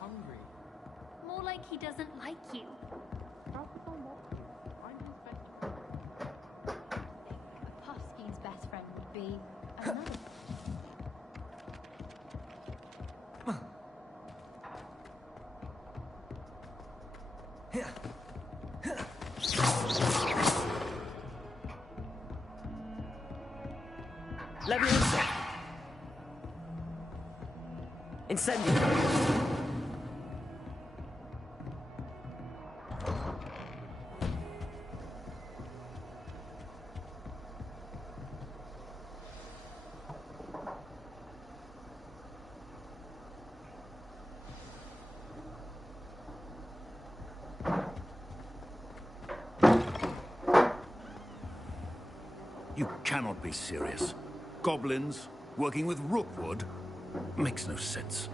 Hungry. More like he doesn't like you. How could I not you? I'm infected. I think Puffsky's best friend would be another. Leviosa! Incendio! You cannot be serious. Goblins working with Rookwood? Makes no sense.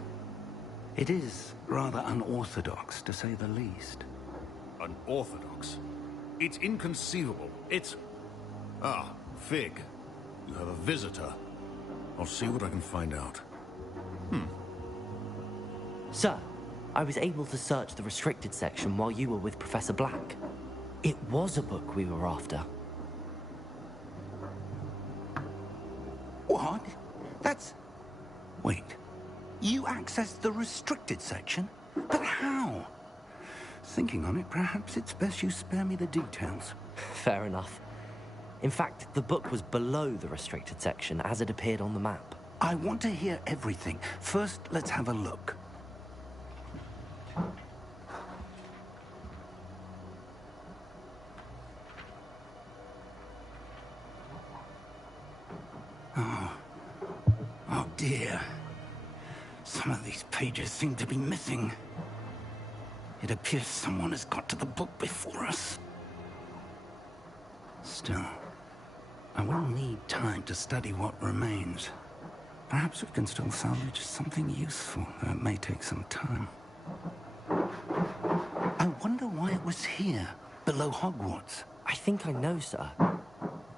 It is rather unorthodox, to say the least. Unorthodox? It's inconceivable. It's... Ah, Fig. You have a visitor. I'll see what I can find out. Sir, I was able to search the restricted section while you were with Professor Black. It was a book we were after. What? That's... Wait. You accessed the restricted section? But how? Thinking on it, perhaps it's best you spare me the details. Fair enough. In fact, the book was below the restricted section as it appeared on the map. I want to hear everything. First, let's have a look. Oh dear. Some of these pages seem to be missing. It appears someone has got to the book before us. Still, I will need time to study what remains. Perhaps we can still salvage something useful, though it may take some time. I wonder why it was here, below Hogwarts. I think I know, sir.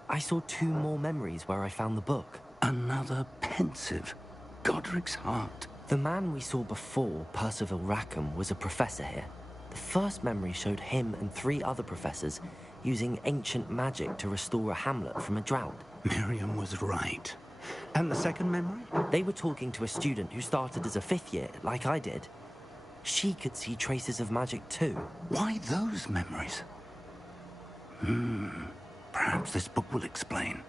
I saw 2 more memories where I found the book. Another pensive. Godric's heart. The man we saw before, Percival Rackham, was a professor here. The first memory showed him and 3 other professors using ancient magic to restore a hamlet from a drought. Miriam was right. And the second memory? They were talking to a student who started as a 5th year, like I did. She could see traces of magic too. Why those memories? Perhaps this book will explain.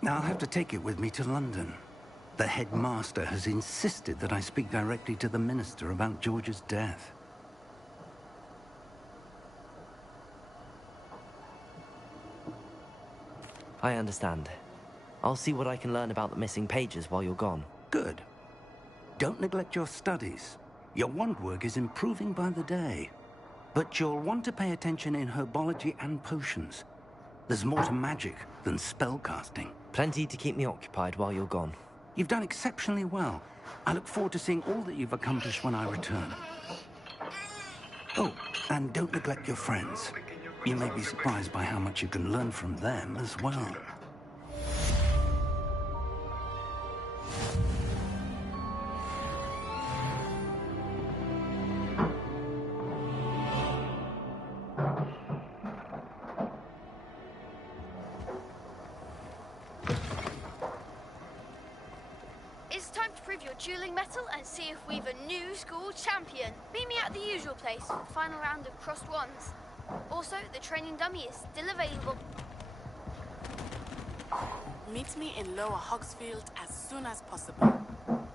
Now I'll have to take it with me to London. The headmaster has insisted that I speak directly to the minister about George's death. I understand. I'll see what I can learn about the missing pages while you're gone. Good. Don't neglect your studies. Your wand work is improving by the day. But you'll want to pay attention in herbology and potions. There's more to magic than spellcasting. Plenty to keep me occupied while you're gone. You've done exceptionally well. I look forward to seeing all that you've accomplished when I return. Oh, and don't neglect your friends. You may be surprised by how much you can learn from them as well. It's time to prove your dueling mettle and see if we've a new school champion. Meet me at the usual place for the final round of crossed wands. Also, the training dummy is still available. Meet me in Lower Hogsfield as soon as possible.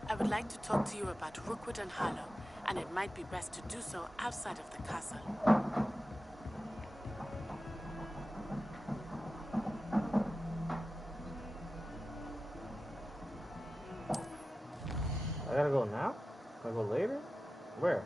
I would like to talk to you about Rookwood and Harlow, and it might be best to do so outside of the castle. I gotta go now? Can I go later? Where?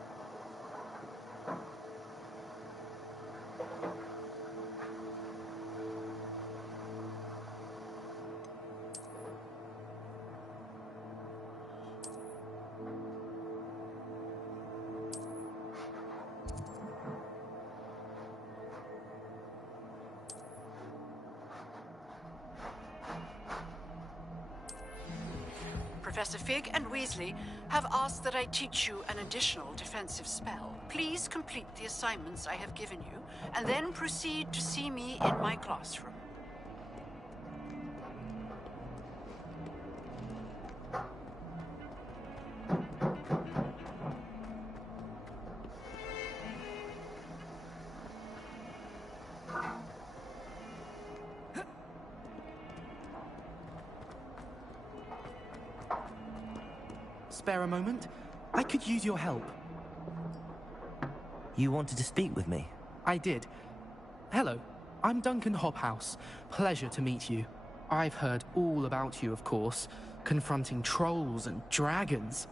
Professor Fig and Weasley have asked that I teach you an additional defensive spell. Please complete the assignments I have given you, and then proceed to see me in my classroom. Spare a moment? I could use your help. You wanted to speak with me? I did. Hello, I'm Duncan Hobhouse. Pleasure to meet you. I've heard all about you, of course, confronting trolls and dragons.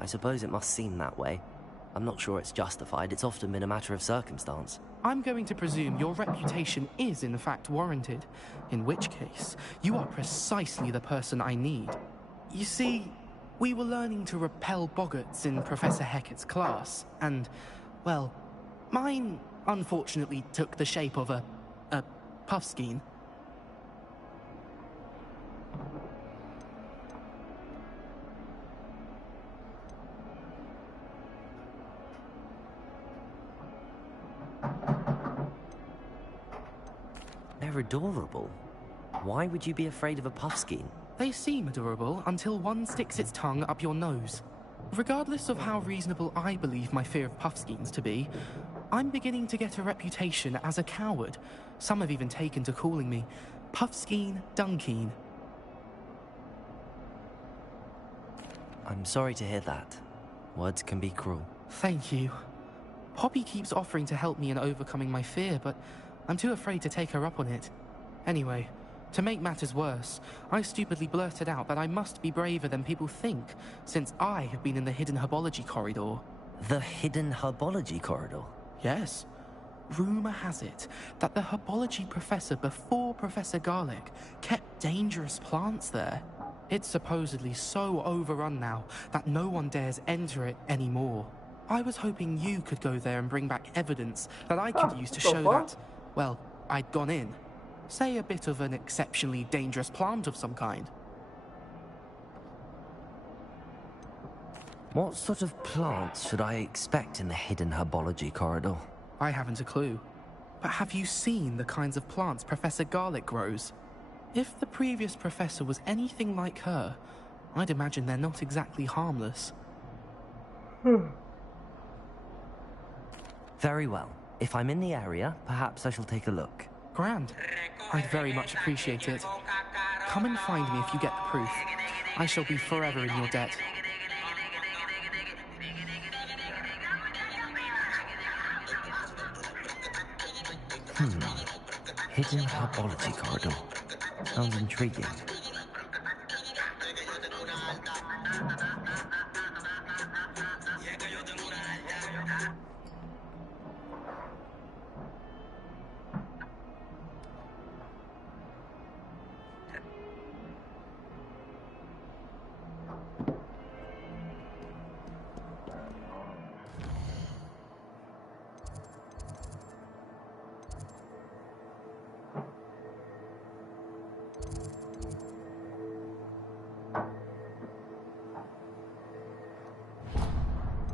I suppose it must seem that way. I'm not sure it's justified. It's often been a matter of circumstance. I'm going to presume your reputation is in fact warranted, in which case, you are precisely the person I need. You see, we were learning to repel boggarts in Professor Hecat's class, and, well, mine unfortunately took the shape of a puffskein. They're adorable. Why would you be afraid of a puffskein? They seem adorable until one sticks its tongue up your nose. Regardless of how reasonable I believe my fear of puffskeins to be, I'm beginning to get a reputation as a coward. Some have even taken to calling me Puffskein Dunkeen. I'm sorry to hear that. Words can be cruel. Thank you. Poppy keeps offering to help me in overcoming my fear, but I'm too afraid to take her up on it. Anyway, to make matters worse, I stupidly blurted out that I must be braver than people think, since I have been in the hidden herbology corridor. The hidden herbology corridor? Yes. Rumour has it that the herbology professor before Professor Garlick kept dangerous plants there. It's supposedly so overrun now that no one dares enter it anymore. I was hoping you could go there and bring back evidence that I could use to show that, well, I'd gone in. Say a bit of an exceptionally dangerous plant of some kind. What sort of plants should I expect in the hidden herbology corridor? I haven't a clue. But have you seen the kinds of plants Professor Garlick grows? If the previous professor was anything like her, I'd imagine they're not exactly harmless. Very well. If I'm in the area, perhaps I shall take a look. Grand. I'd very much appreciate it. Come and find me if you get the proof. I shall be forever in your debt. Hidden herbology corridor. Sounds intriguing.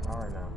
Alright now.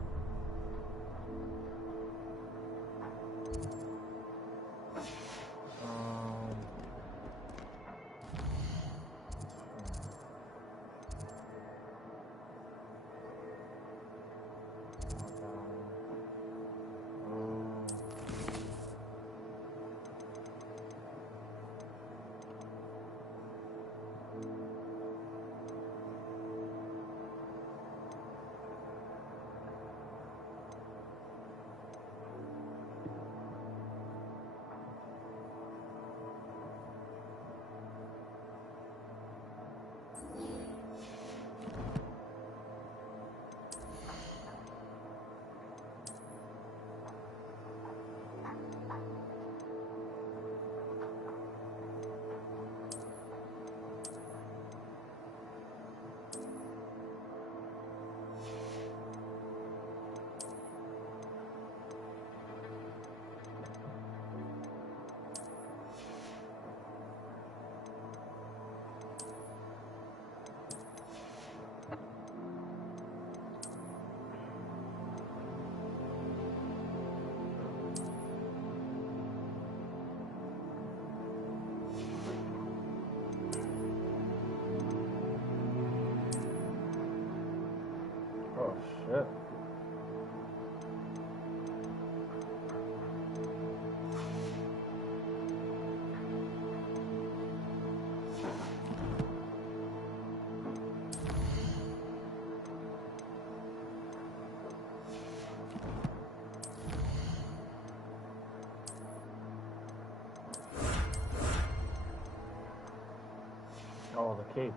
Oh shit. Oh, the cape.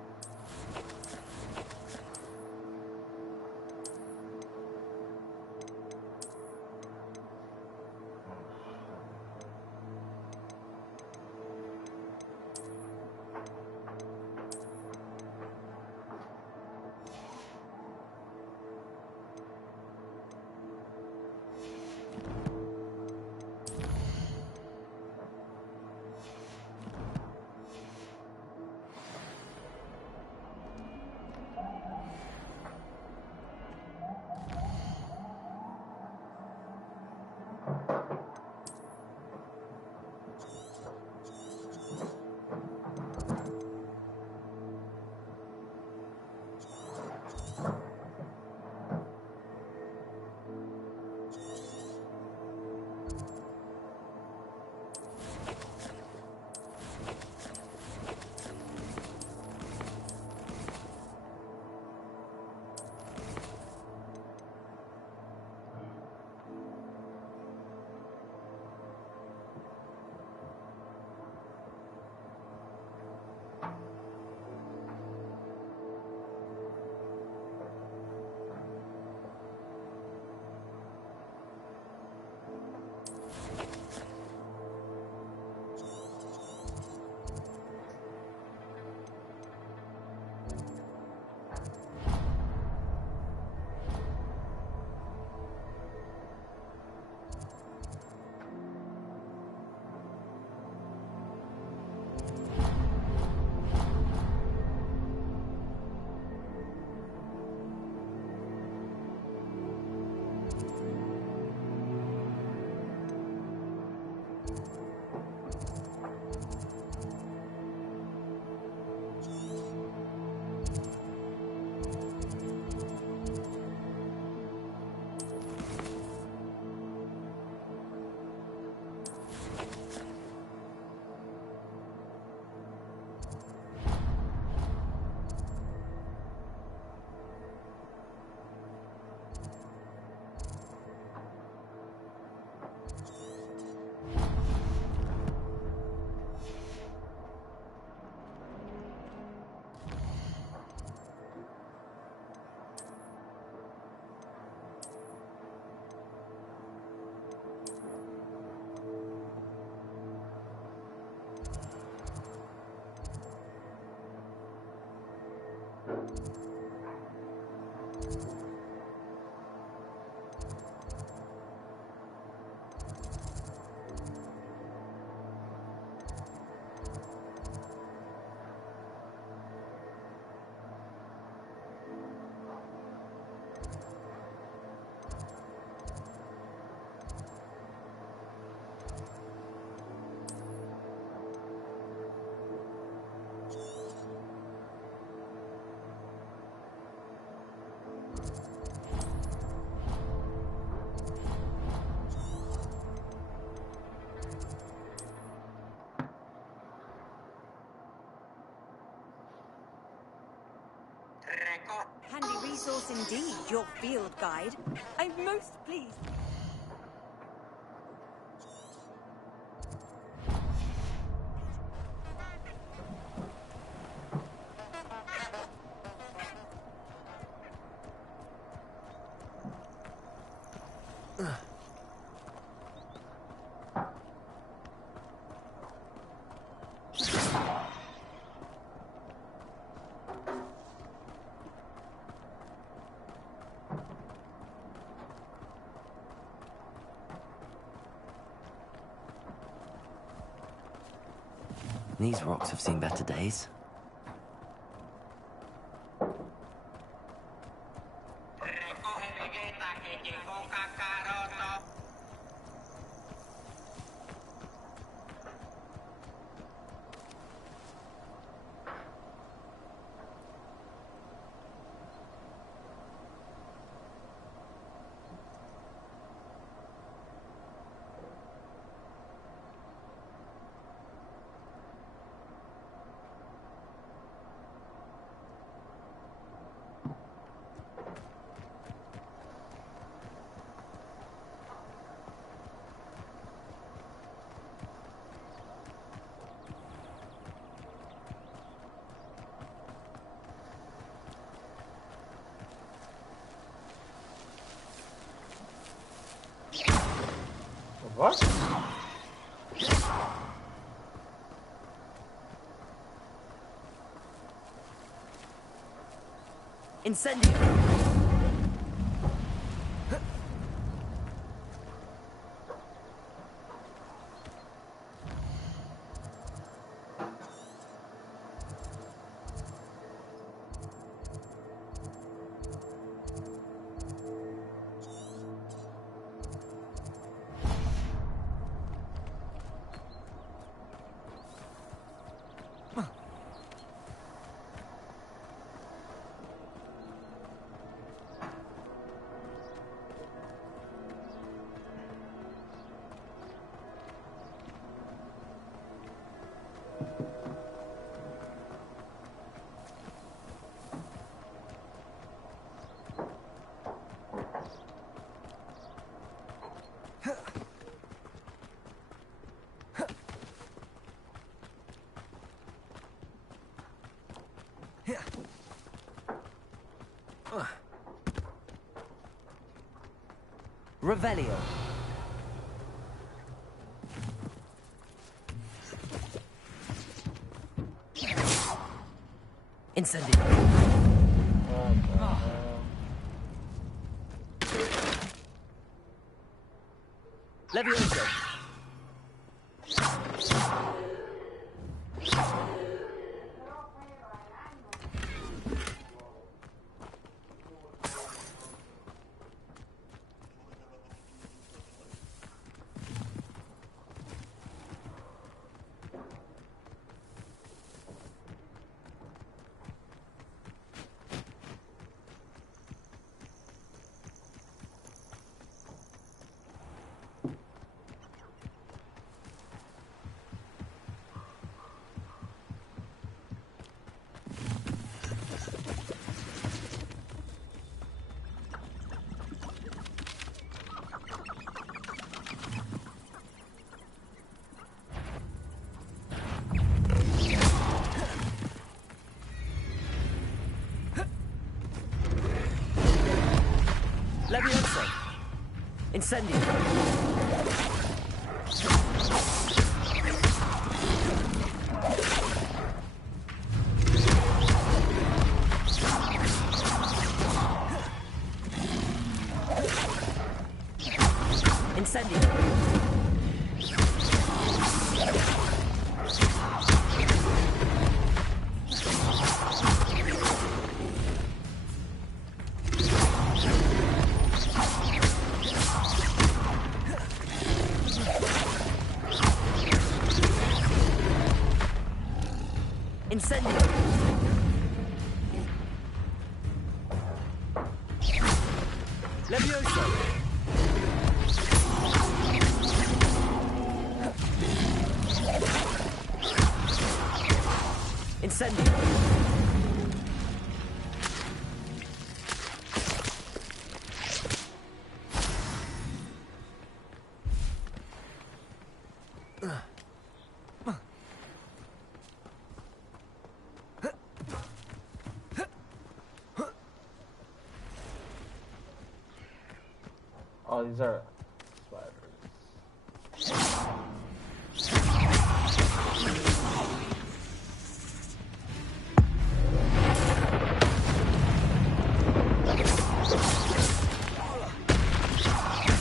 resource indeed, your field guide. I'm most pleased. These rocks have seen better days. What? Incendio! Revelio. Incendio. Levioso. Levioso. Incendio. Incendio. Incendio. Levioso. Incendio. Oh, these are spiders.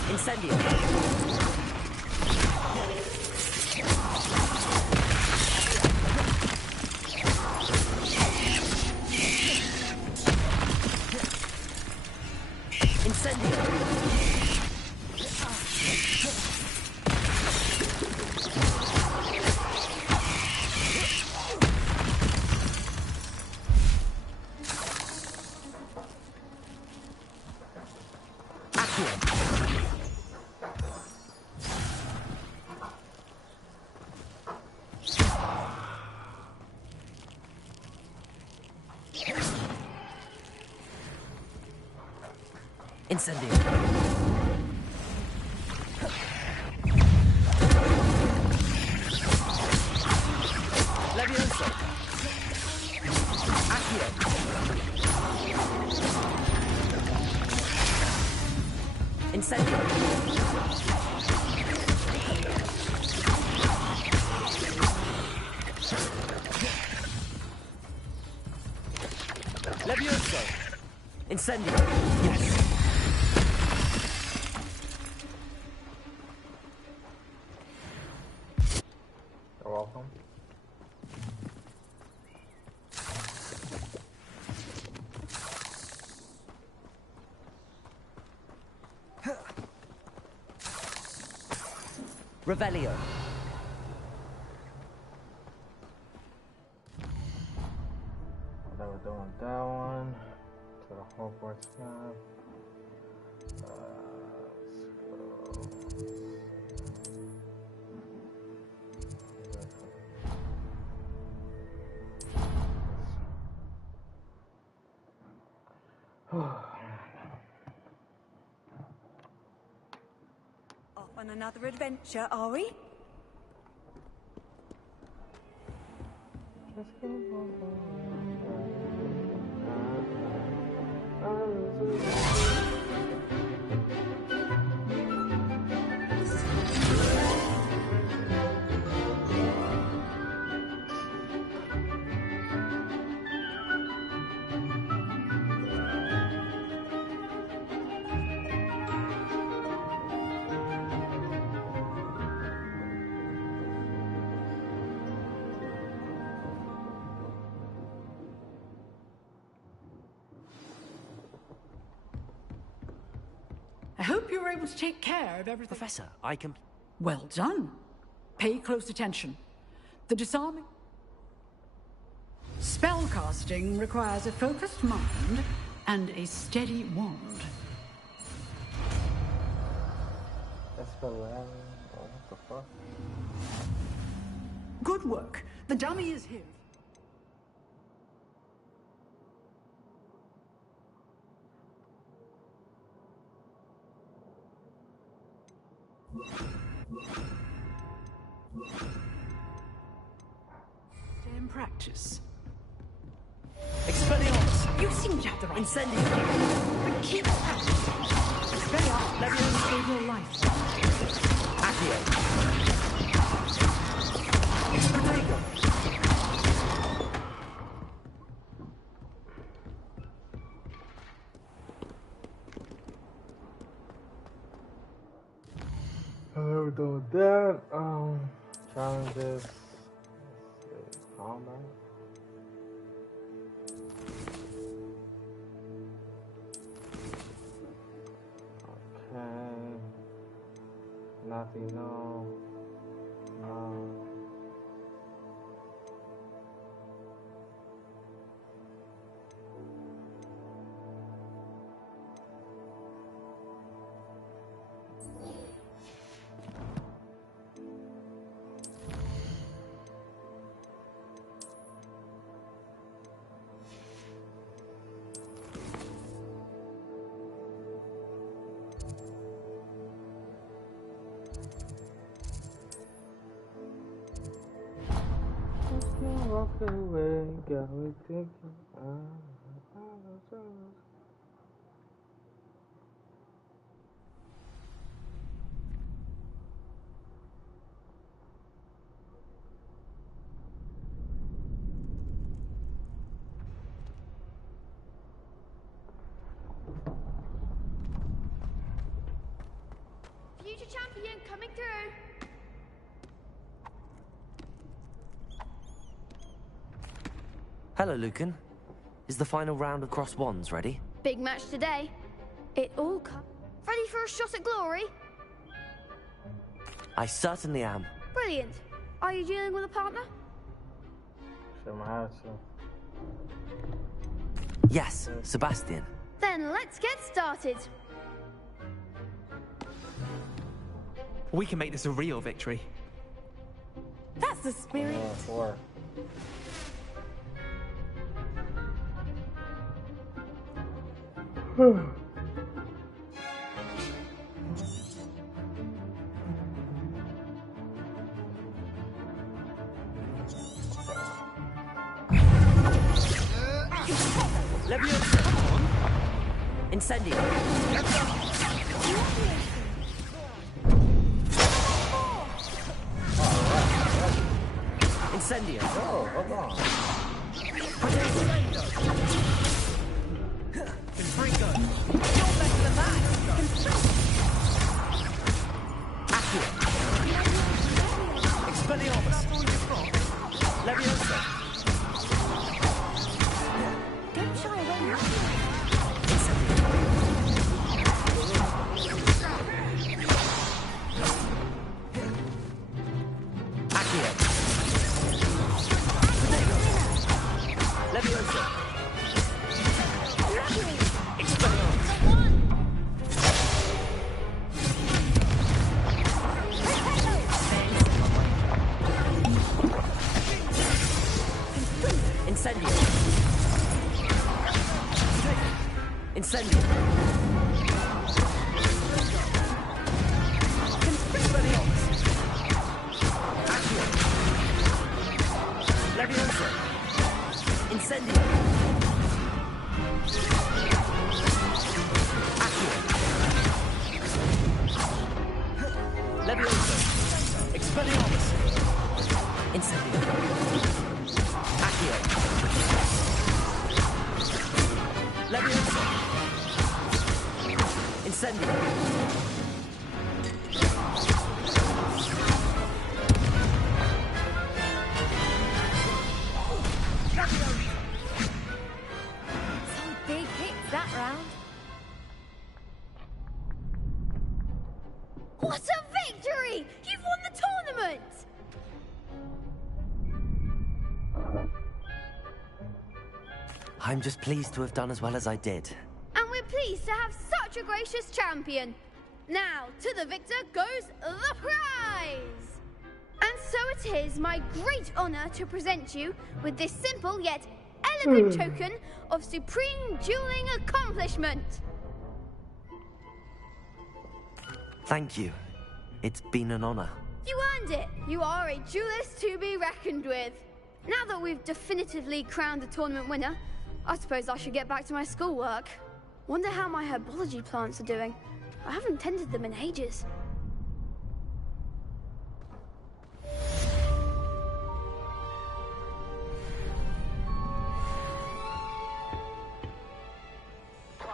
Incendio. Incendio. Levioso. Accio. Incendio. Levioso. Incendio. Yes. You're welcome. Revelio. Whatever we're doing with that one. To the Hogwarts map. Off on another adventure, are we? Let's go. I hope you were able to take care of everything. Professor, I can... Well done. Pay close attention. The disarming... Spellcasting requires a focused mind and a steady wand. That's for land. Oh, what the fuck? Good work. The dummy is here. Stay in practice. Expelliarmus! You seem to have the right... Incendio! But keep practicing. Expelliarmus, let me save your life. Accio! Protego! We're done with that. Challenges. Let's see. Combat. Okay. Nothing, no. No. Walk away, got me thinking. future champion coming through. Hello, Lucan. Is the final round of cross wands ready? Big match today. It all comes. Ready for a shot at glory? I certainly am. Brilliant. Are you dealing with a partner? Show my house. Yes, Sebastian. Then let's get started. We can make this a real victory. That's the spirit. 4. Leviosa. Incendio. Incendio. Oh, hold on. Confringo. You're better than that. Accio. Expelliarmus. Leviosa. Don't shy away now. Accio. Leviosa. Expelliarmus. Incendio. Incendio. Expelliarmus. Accio. Leviosa. Incendio. Accio. Leviosa. Expelliarmus. Incendio. Accio. Leviosa. Incendio. Some big hits that round. What a victory! You've won the tournament! I'm just pleased to have done as well as I did. And we're pleased to have such a gracious champion. Now, to the victor goes the prize! And so it is my great honor to present you with this simple yet elegant token of supreme dueling accomplishment. Thank you. It's been an honor. You earned it. You are a duelist to be reckoned with. Now that we've definitively crowned the tournament winner, I suppose I should get back to my schoolwork. Wonder how my herbology plants are doing. I haven't tended them in ages.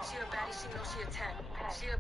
She a baddie, she knows she a 10. She a...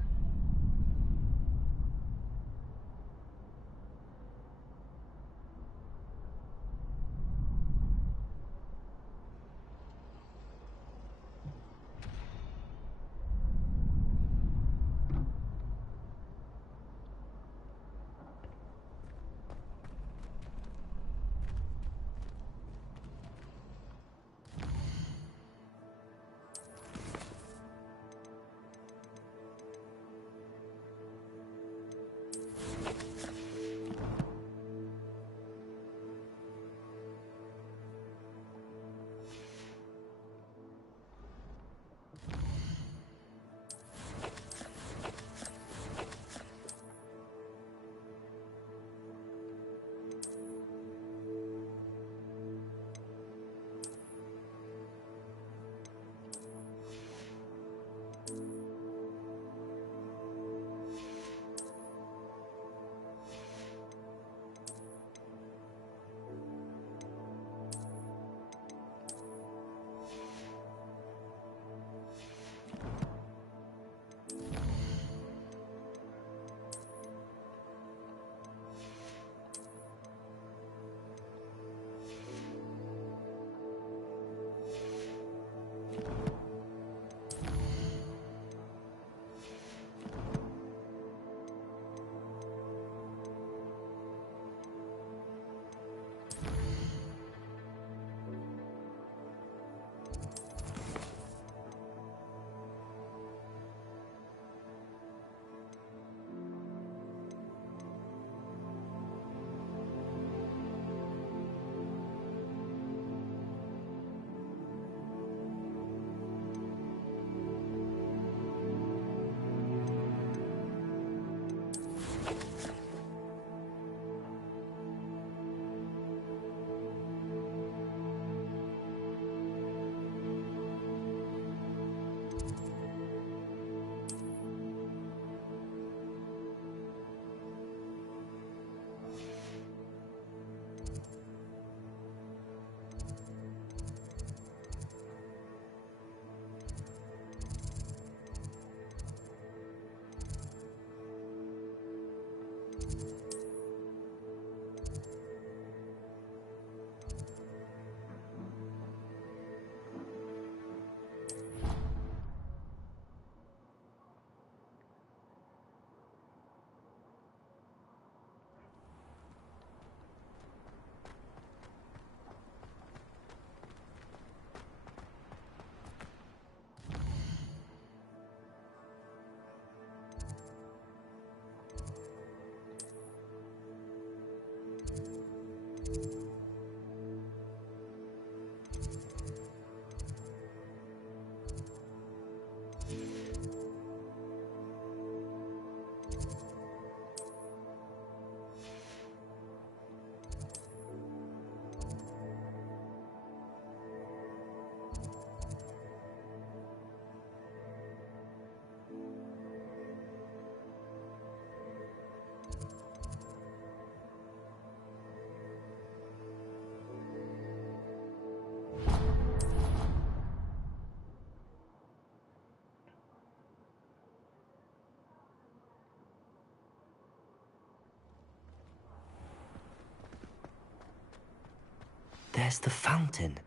There's the fountain.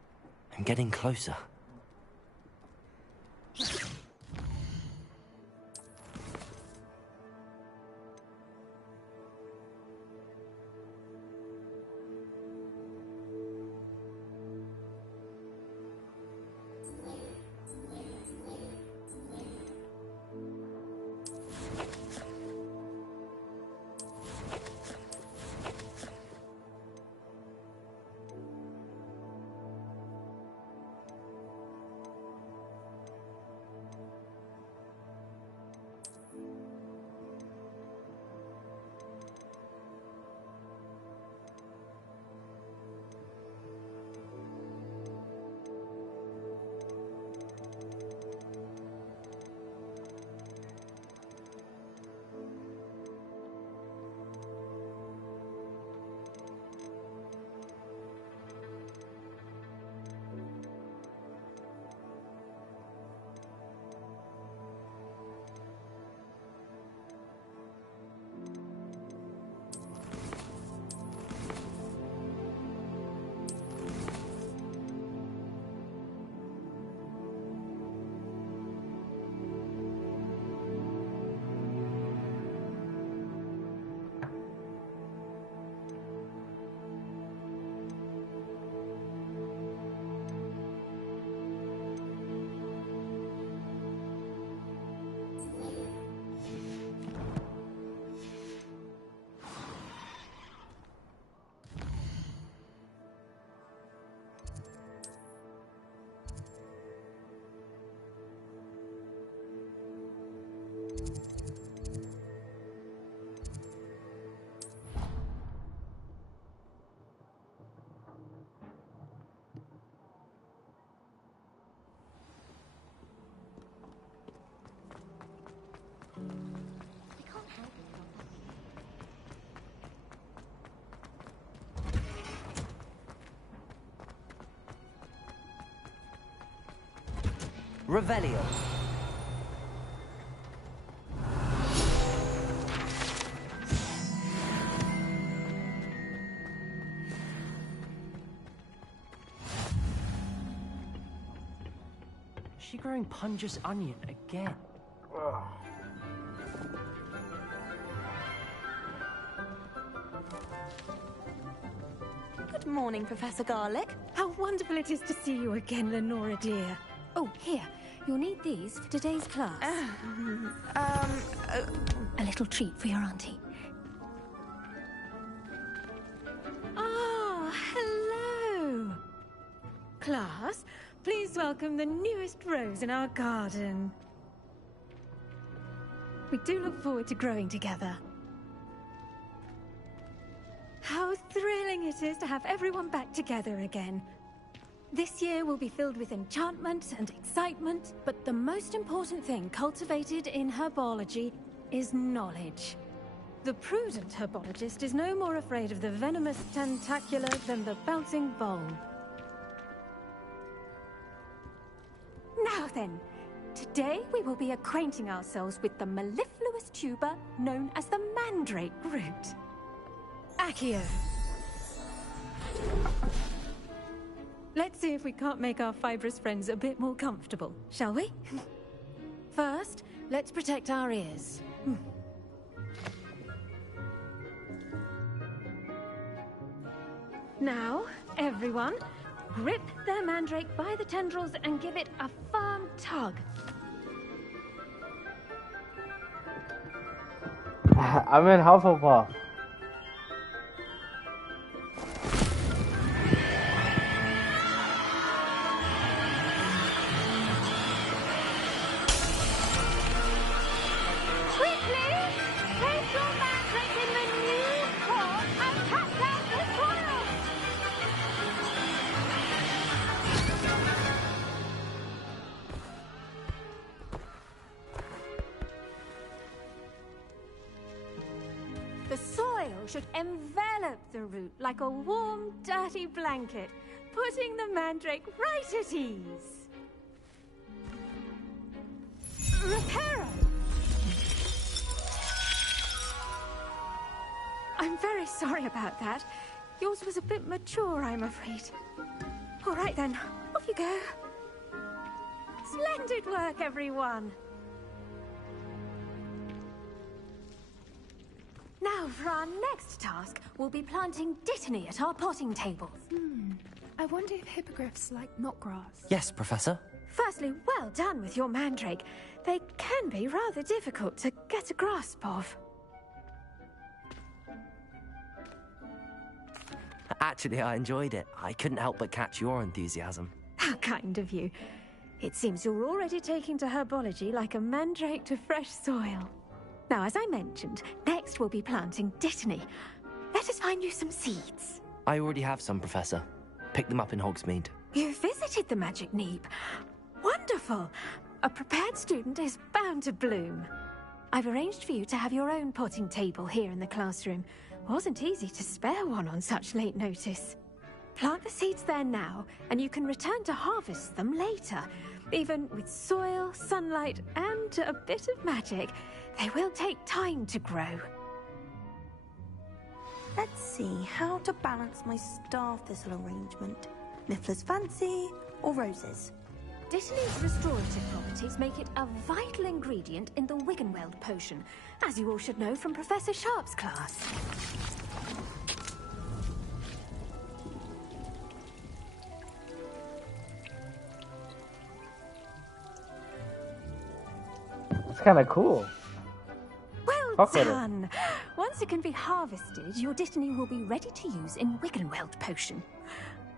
I'm getting closer. Revelio. She growing Punja's onion again. Good morning, Professor Garlic. How wonderful it is to see you again, Lenora dear. Oh, here. You'll need these for today's class. A little treat for your auntie. Ah, hello. Class, please welcome the newest rose in our garden. We do look forward to growing together. thrilling it is to have everyone back together again. This year will be filled with enchantment and excitement, but the most important thing cultivated in herbology is knowledge. The prudent herbologist is no more afraid of the venomous tentacular than the bouncing bulb. Now then, today we will be acquainting ourselves with the mellifluous tuber known as the mandrake root. Accio. Let's see if we can't make our fibrous friends a bit more comfortable, shall we? First, let's protect our ears. Now, everyone, grip their mandrake by the tendrils and give it a firm tug. I'm in Hufflepuff. The soil should envelop the root like a warm, dirty blanket, putting the mandrake right at ease. Reparo! I'm very sorry about that. Yours was a bit mature, I'm afraid. All right then, off you go. Splendid work, everyone! Now, for our next task, we'll be planting dittany at our potting tables. I wonder if hippogriffs like knotgrass. Yes, Professor. Firstly, well done with your mandrake. They can be rather difficult to get a grasp of. Actually, I enjoyed it. I couldn't help but catch your enthusiasm. How kind of you. It seems you're already taking to herbology like a mandrake to fresh soil. Now, as I mentioned, next we'll be planting dittany. Let us find you some seeds. I already have some, Professor. Picked them up in Hogsmeade. You visited the Magic Neep. Wonderful! A prepared student is bound to bloom. I've arranged for you to have your own potting table here in the classroom. Wasn't easy to spare one on such late notice. Plant the seeds there now, and you can return to harvest them later. Even with soil, sunlight, and a bit of magic, they will take time to grow. Let's see how to balance my star thistle arrangement. Miffler's Fancy or roses? Dittany's restorative properties make it a vital ingredient in the Wiggenweld potion, as you all should know from Professor Sharp's class. It's kind of cool. Well done! Once it can be harvested, your dittany will be ready to use in Wiggenweld potion.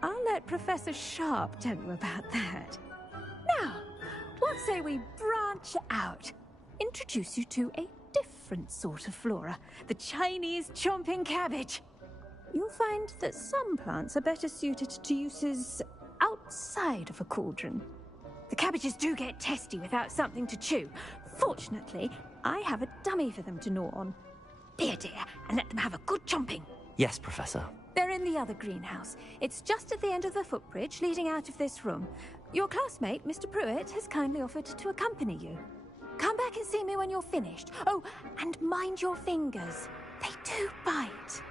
I'll let Professor Sharp tell you about that. Now, what say we branch out? Introduce you to a different sort of flora, the Chinese chomping cabbage. You'll find that some plants are better suited to uses outside of a cauldron. The cabbages do get testy without something to chew. Fortunately, I have a dummy for them to gnaw on. Be a dear and let them have a good chomping. Yes, Professor. They're in the other greenhouse. It's just at the end of the footbridge leading out of this room. Your classmate, Mr. Pruitt, has kindly offered to accompany you. Come back and see me when you're finished. Oh, and mind your fingers. They do bite.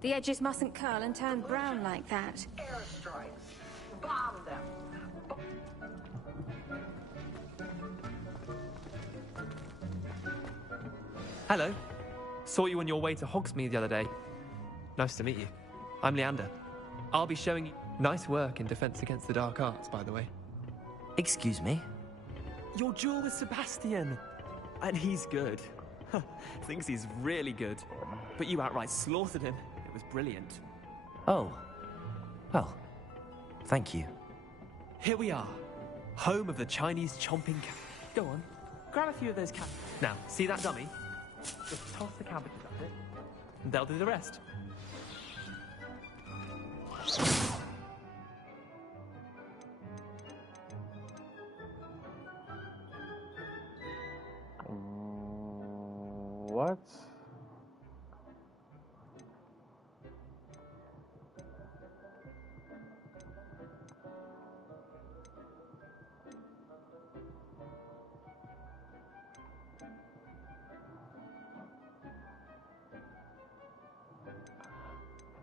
The edges mustn't curl and turn brown like that. Airstrikes. Bomb them. Hello. Saw you on your way to Hogsmeade the other day. Nice to meet you. I'm Leander. I'll be showing you nice work in Defense Against the Dark Arts, by the way. Excuse me? Your duel with Sebastian. And he's good. Thinks he's really good. But you outright slaughtered him. It was brilliant. Oh. Well, thank you. Here we are. Home of the Chinese chomping cat. Go on, grab a few of those cat. Now, see that dummy? Just toss the cabbages at it, and they'll do the rest. What?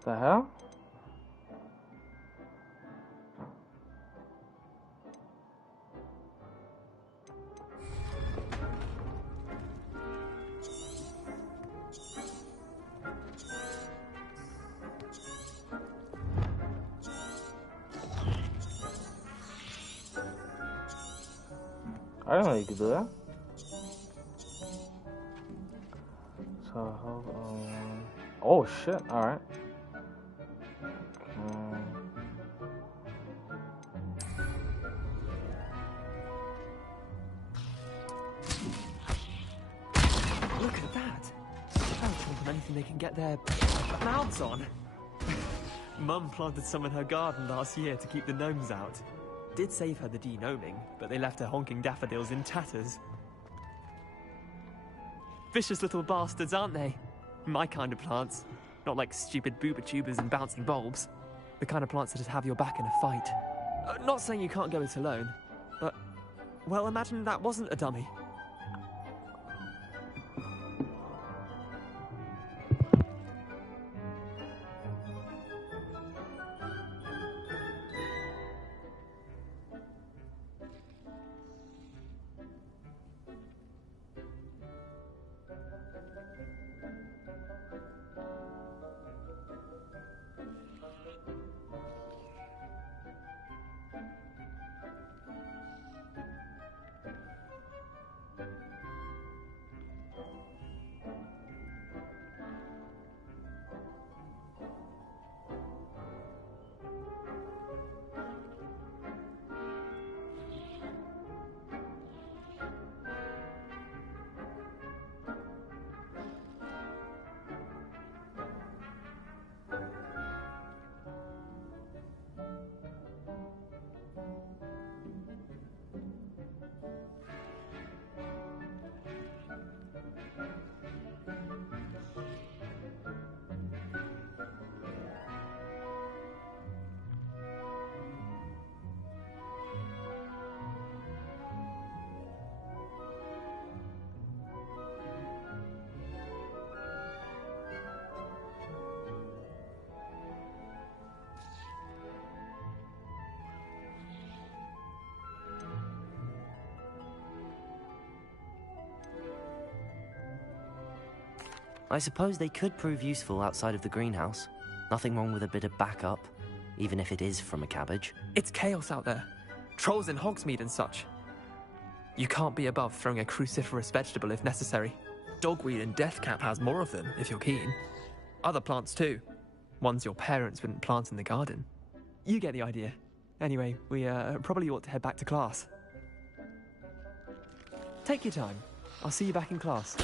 The hell? I didn't know you could do that. So, oh shit, alright. Look at that! They'll chomp on anything they can get their mouths on. Mum planted some in her garden last year to keep the gnomes out. Did save her the de-gnoming, but they left her honking daffodils in tatters. Vicious little bastards, aren't they? My kind of plants. Not like stupid booba tubers and bouncing bulbs. The kind of plants that'd have your back in a fight. Not saying you can't go it alone, but... well, imagine that wasn't a dummy. I suppose they could prove useful outside of the greenhouse. Nothing wrong with a bit of backup, even if it is from a cabbage. It's chaos out there. Trolls in Hogsmeade and such. You can't be above throwing a cruciferous vegetable if necessary. Dogweed and deathcap has more of them, if you're keen. Other plants too. Ones your parents wouldn't plant in the garden. You get the idea. Anyway, we probably ought to head back to class. Take your time. I'll see you back in class.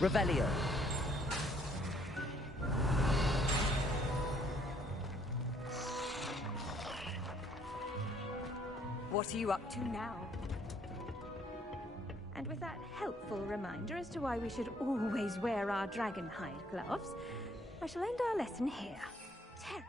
Revelio. What are you up to now? And with that helpful reminder as to why we should always wear our dragon hide gloves, I shall end our lesson here. Terry.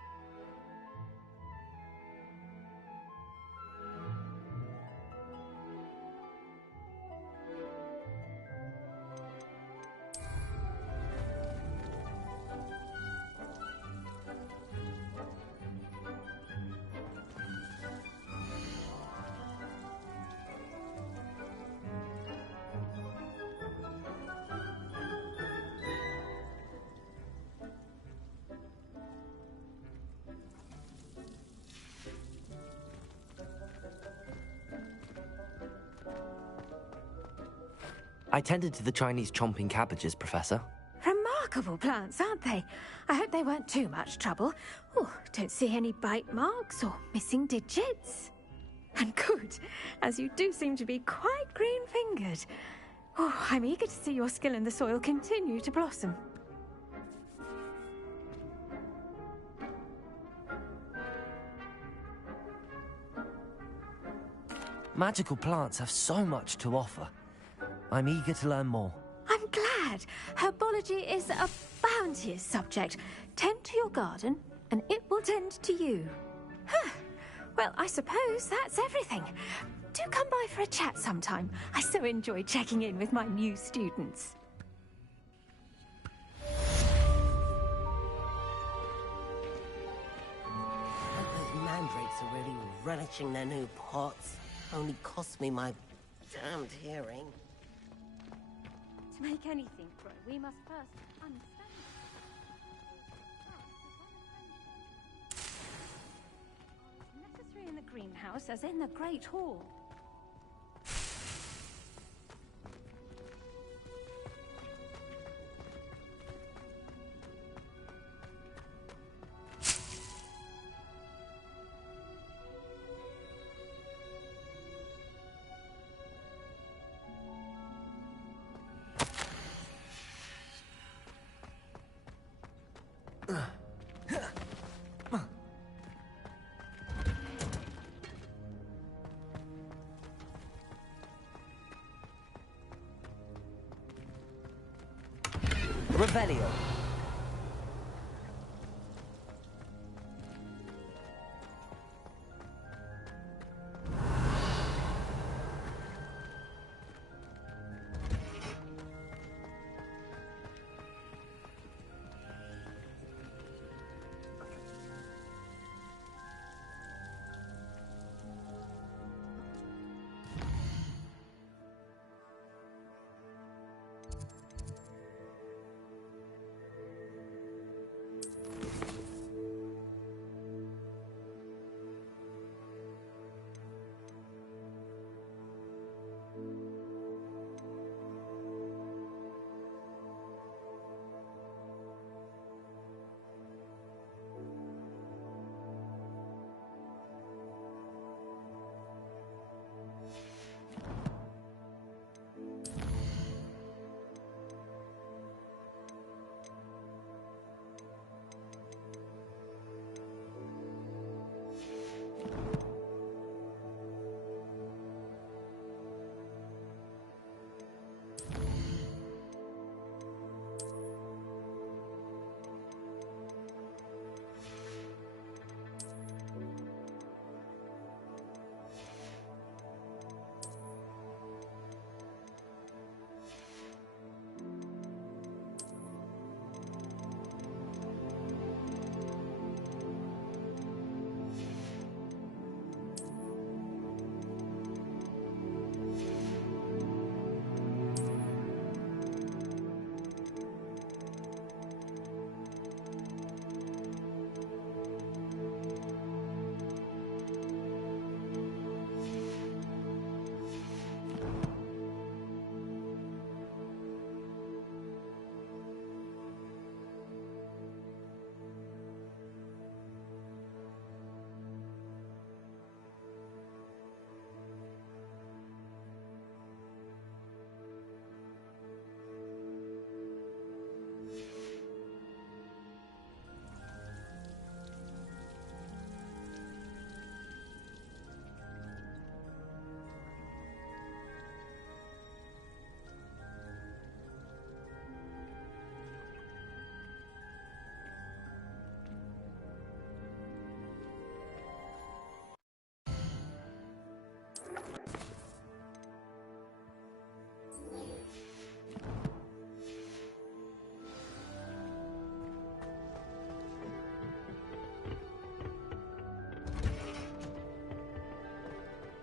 I tended to the Chinese chomping cabbages, Professor. Remarkable plants, aren't they? I hope they weren't too much trouble. Oh, don't see any bite marks or missing digits. And good, as you do seem to be quite green-fingered. Oh, I'm eager to see your skill in the soil continue to blossom. Magical plants have so much to offer. I'm eager to learn more. I'm glad. Herbology is a bounteous subject. Tend to your garden, and it will tend to you. Huh. Well, I suppose that's everything. Do come by for a chat sometime. I so enjoy checking in with my new students. Those mandrakes are really relishing their new pots. Only cost me my damned hearing. To make anything grow, we must first understand. Necessary in the greenhouse as in the Great Hall. Revelio.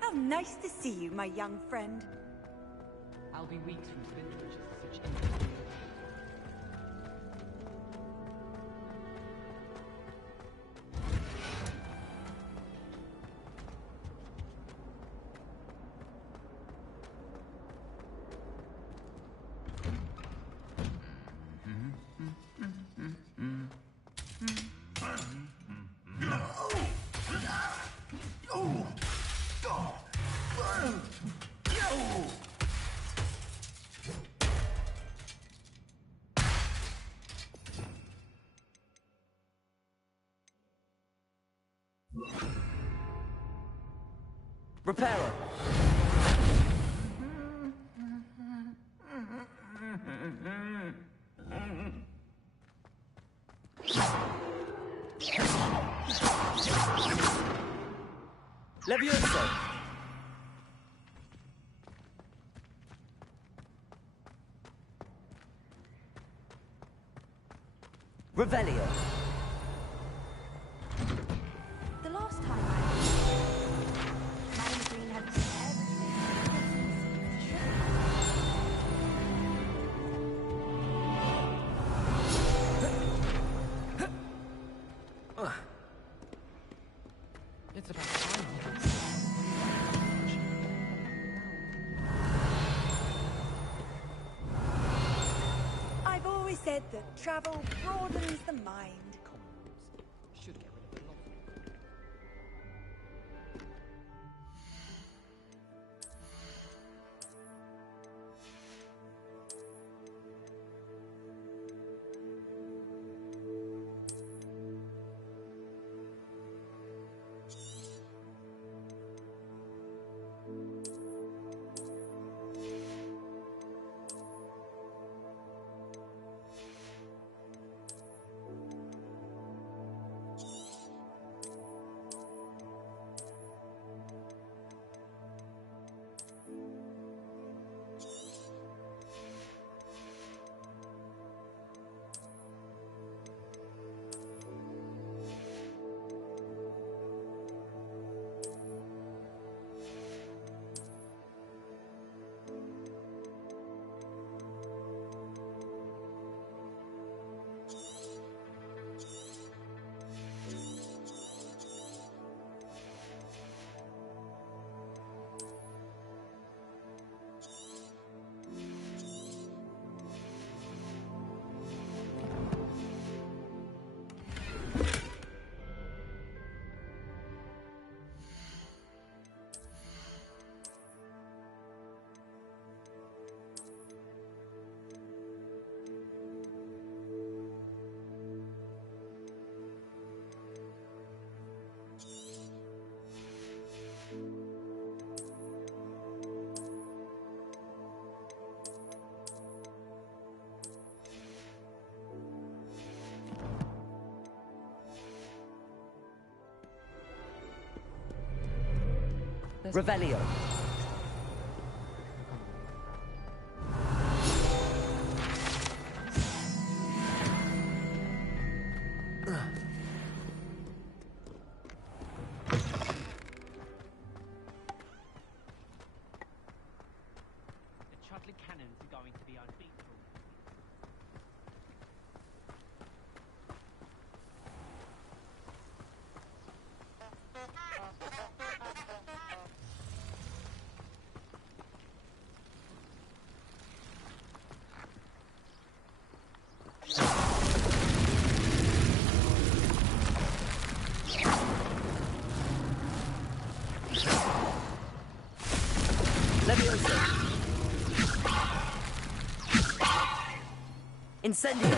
How nice to see you, my young friend. I'll be weeks from vintage such Reparo. Levioso. Revelio. The last time Madam Green had It's about time. I've always said that travel broadens the mind. Should get rid of the lot. Revelio. The Chudley cannons are going to be unbeatable. Levioso. Incendio.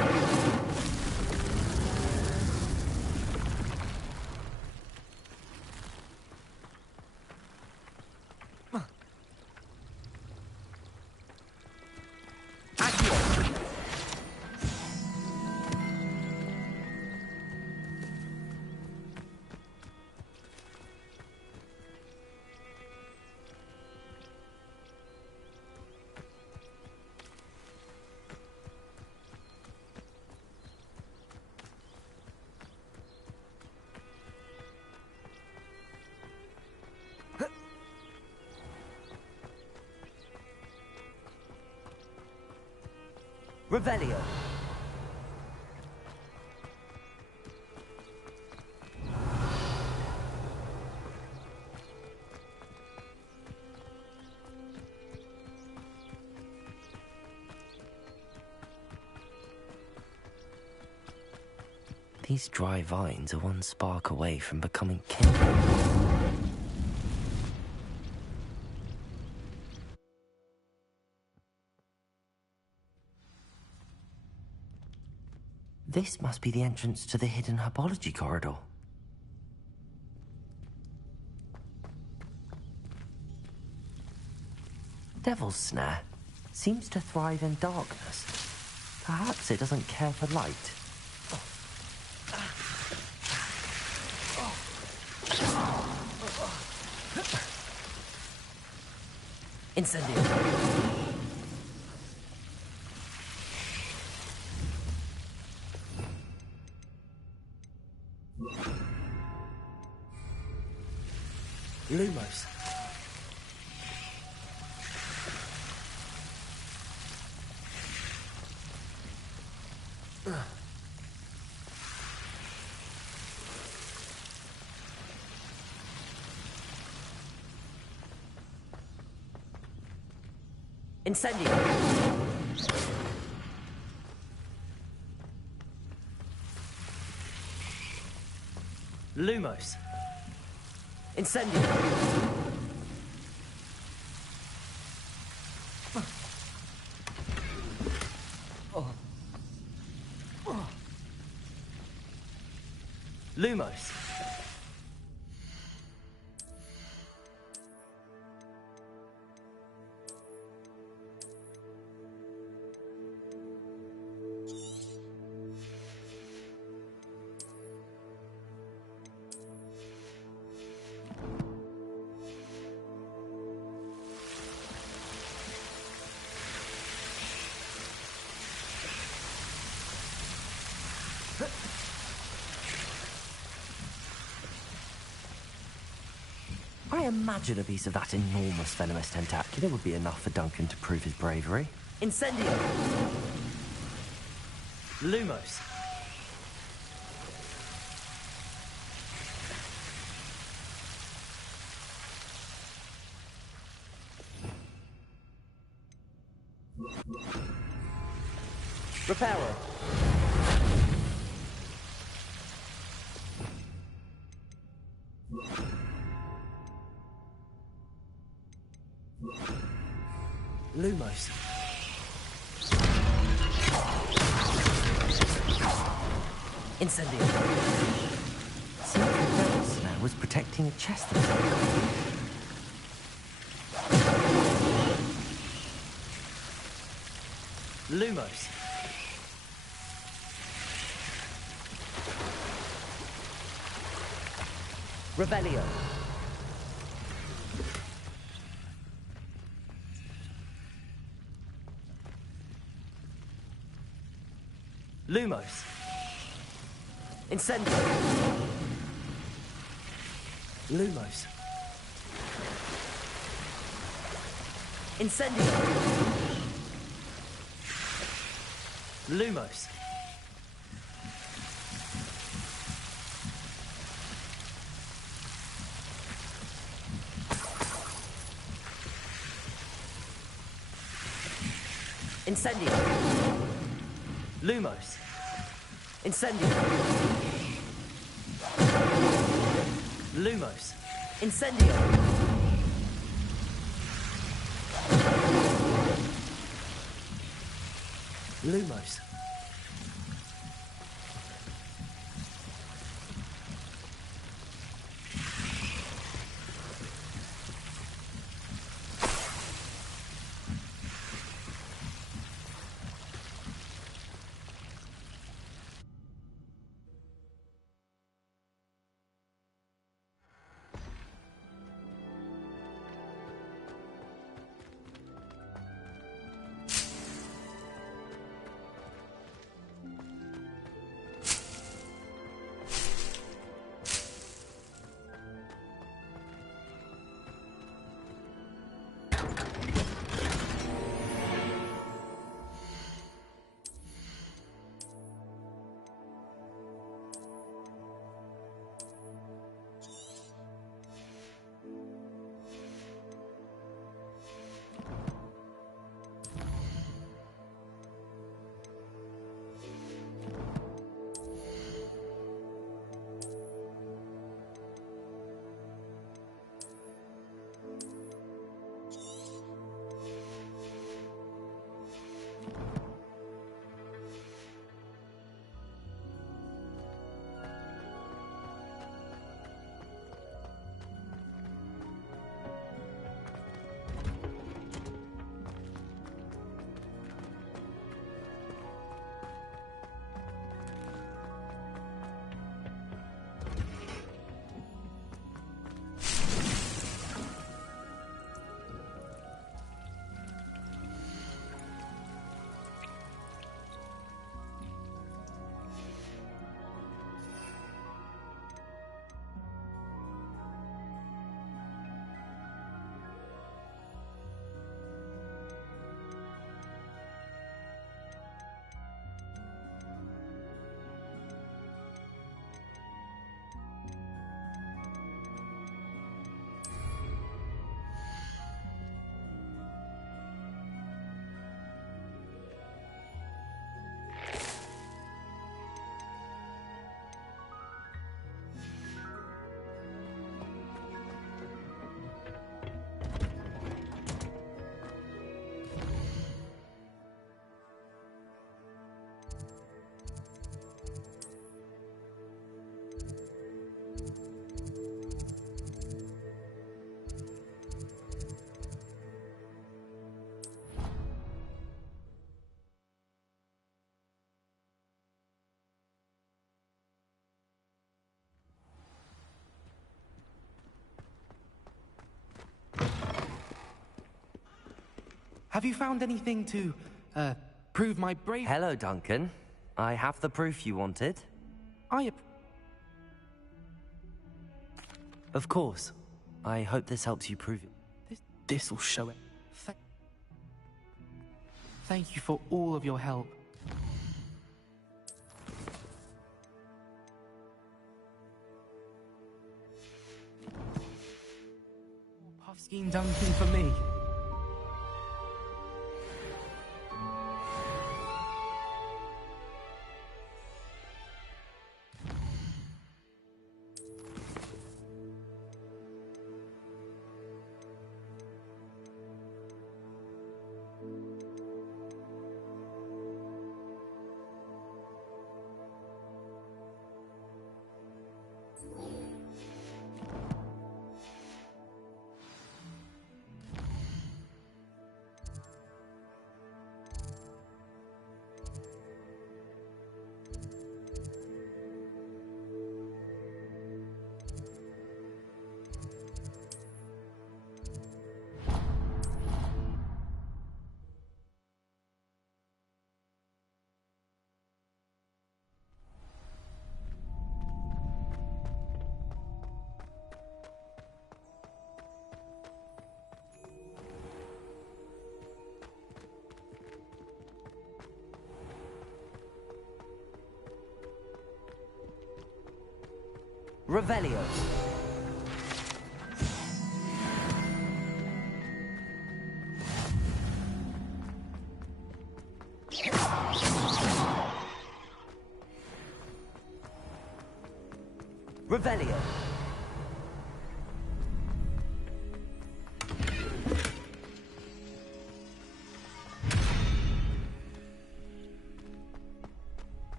Revelio. These dry vines are one spark away from becoming kindling. This must be the entrance to the hidden herbology corridor. Devil's Snare seems to thrive in darkness. Perhaps it doesn't care for light. Incendio. Lumos. Incendio. Lumos. Incendio. Lumos. I imagine a piece of that enormous venomous tentacular would be enough for Duncan to prove his bravery. Incendio! Lumos. Reparo. Lumos. Incendio. Seems the Devil's Snare was protecting a chest of something. Lumos. Rebellion. Lumos. Incendio. Lumos. Incendio. Lumos. Incendio. Lumos. Incendio. Lumos. Incendio. Lumos. Have you found anything to, prove my bravery? Hello, Duncan. I have the proof you wanted. Of course. I hope this helps you prove it. This'll show it. Thank you for all of your help. Puffskein Duncan for me. Revelio. Revelio.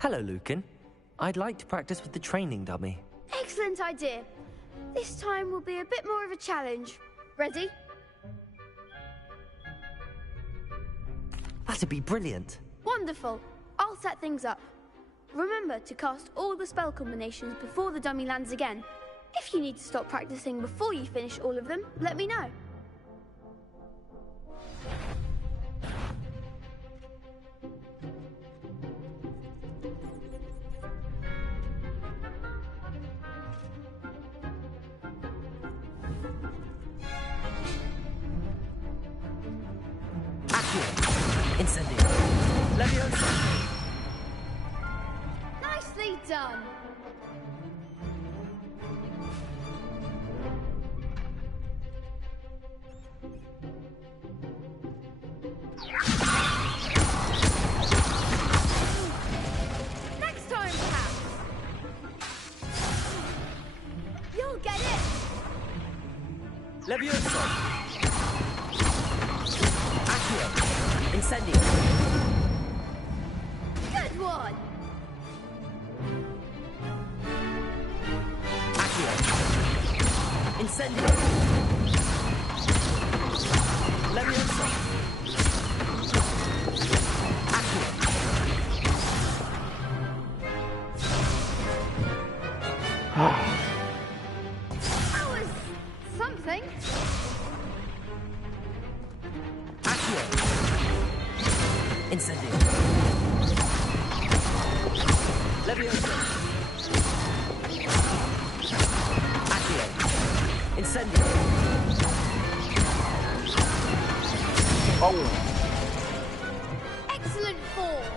Hello, Lucan. I'd like to practice with the training dummy. Excellent idea. This time will be a bit more of a challenge. Ready? That'd be brilliant. Wonderful. I'll set things up. Remember to cast all the spell combinations before the dummy lands again. If you need to stop practicing before you finish all of them, let me know. Incendio. Leviosa. Nicely done. Next time, perhaps. You'll get it. Leviosa. Incendio. Good one. Accio. Incendio. Leviosa. Accio. That was something. Incendio. Leviosa. Accio. Incendio. Oh. Excellent form.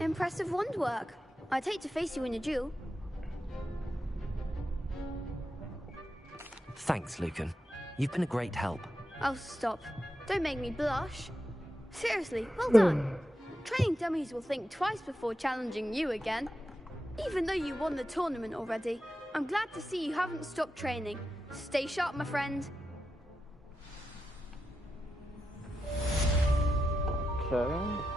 Impressive wand work. I'd hate to face you in a duel. Thanks, Lucan. You've been a great help. Oh, stop. Don't make me blush. Seriously, well done. Training dummies will think twice before challenging you again. Even though you won the tournament already, I'm glad to see you haven't stopped training. Stay sharp, my friend. Okay.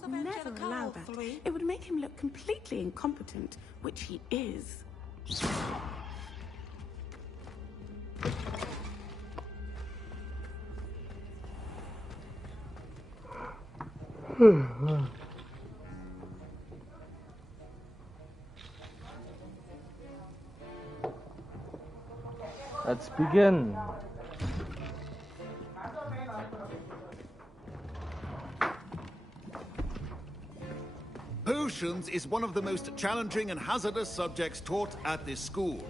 Would never allow that. It would make him look completely incompetent, which he is. Let's begin. Potions is one of the most challenging and hazardous subjects taught at this school.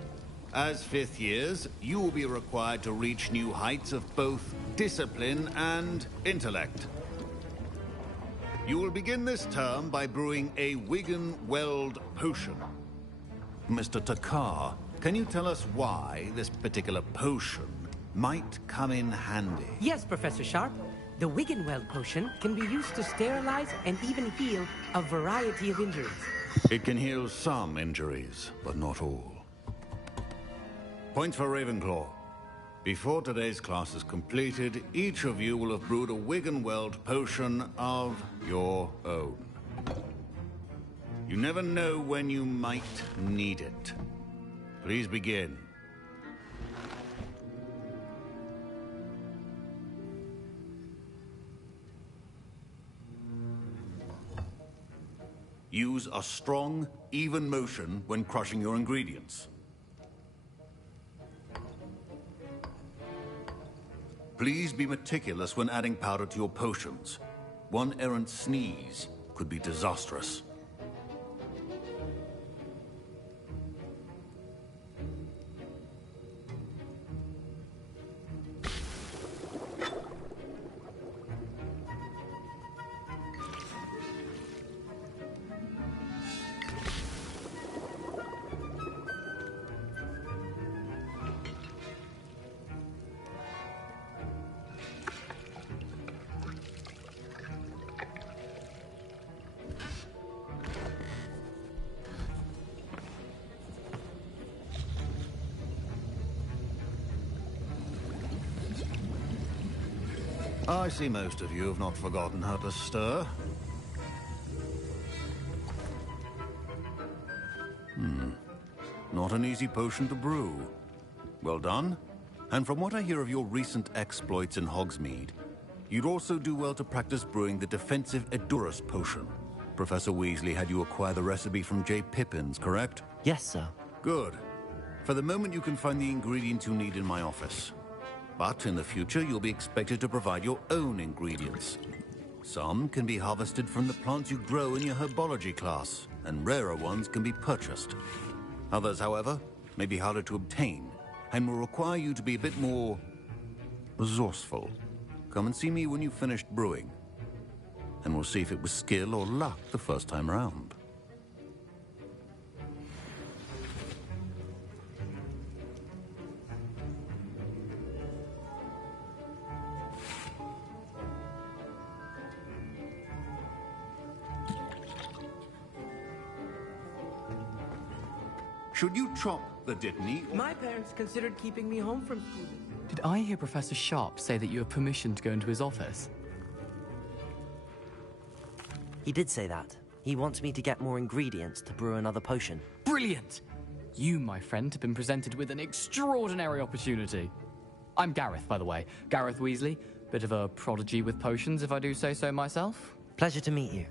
As fifth years, you will be required to reach new heights of both discipline and intellect. You will begin this term by brewing a Wiggenweld potion. Mr. Takar, can you tell us why this particular potion might come in handy? Yes, Professor Sharp. The Wiggenweld potion can be used to sterilize and even heal a variety of injuries. It can heal some injuries, but not all. Point for Ravenclaw. Before today's class is completed, each of you will have brewed a Wiggenweld potion of your own. You never know when you might need it. Please begin. Use a strong, even motion when crushing your ingredients. Please be meticulous when adding powder to your potions. One errant sneeze could be disastrous. I see most of you have not forgotten how to stir. Not an easy potion to brew. Well done. And from what I hear of your recent exploits in Hogsmeade, you'd also do well to practice brewing the defensive Edurus potion. Professor Weasley had you acquire the recipe from J. Pippins, correct? Yes, sir. Good. For the moment, you can find the ingredients you need in my office. But in the future, you'll be expected to provide your own ingredients. Some can be harvested from the plants you grow in your herbology class, and rarer ones can be purchased. Others, however, may be harder to obtain, and will require you to be a bit more resourceful. Come and see me when you've finished brewing, and we'll see if it was skill or luck the first time around. Should you chop the Dittany? My parents considered keeping me home from school. Did I hear Professor Sharp say that you have permission to go into his office? He did say that. He wants me to get more ingredients to brew another potion. Brilliant! You, my friend, have been presented with an extraordinary opportunity. I'm Gareth, by the way. Gareth Weasley. Bit of a prodigy with potions, if I do say so myself. Pleasure to meet you.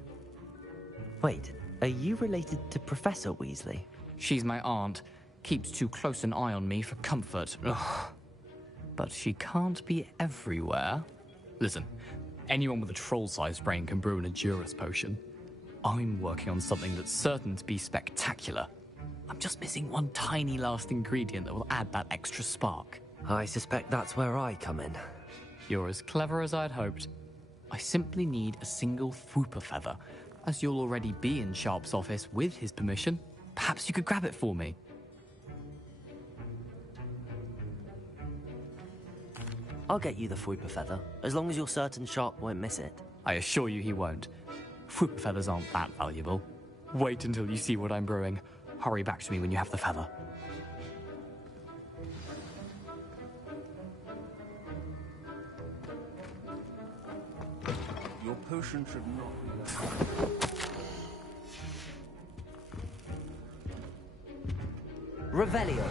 Wait, are you related to Professor Weasley? She's my aunt. Keeps too close an eye on me for comfort. Ugh. But she can't be everywhere. Listen, anyone with a troll-sized brain can brew an Endurus potion. I'm working on something that's certain to be spectacular. I'm just missing one tiny last ingredient that will add that extra spark. I suspect that's where I come in. You're as clever as I'd hoped. I simply need a single Fwooper feather. As you'll already be in Sharp's office with his permission, perhaps you could grab it for me. I'll get you the Fwooper feather, as long as you're certain Sharp won't miss it. I assure you he won't. Fwooper feathers aren't that valuable. Wait until you see what I'm brewing. Hurry back to me when you have the feather. Your potion should not be that. Revelio.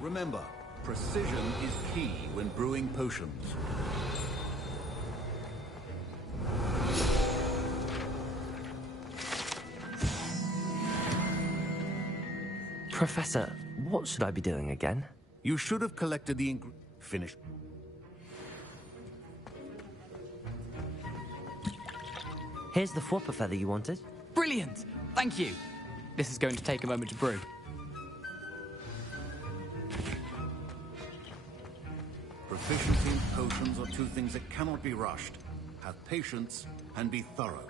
Remember, precision is key when brewing potions. Professor, what should I be doing again? You should have collected the finished. Here's the Fwooper feather you wanted. Brilliant! Thank you! This is going to take a moment to brew. Proficiency in potions are two things that cannot be rushed. Have patience and be thorough.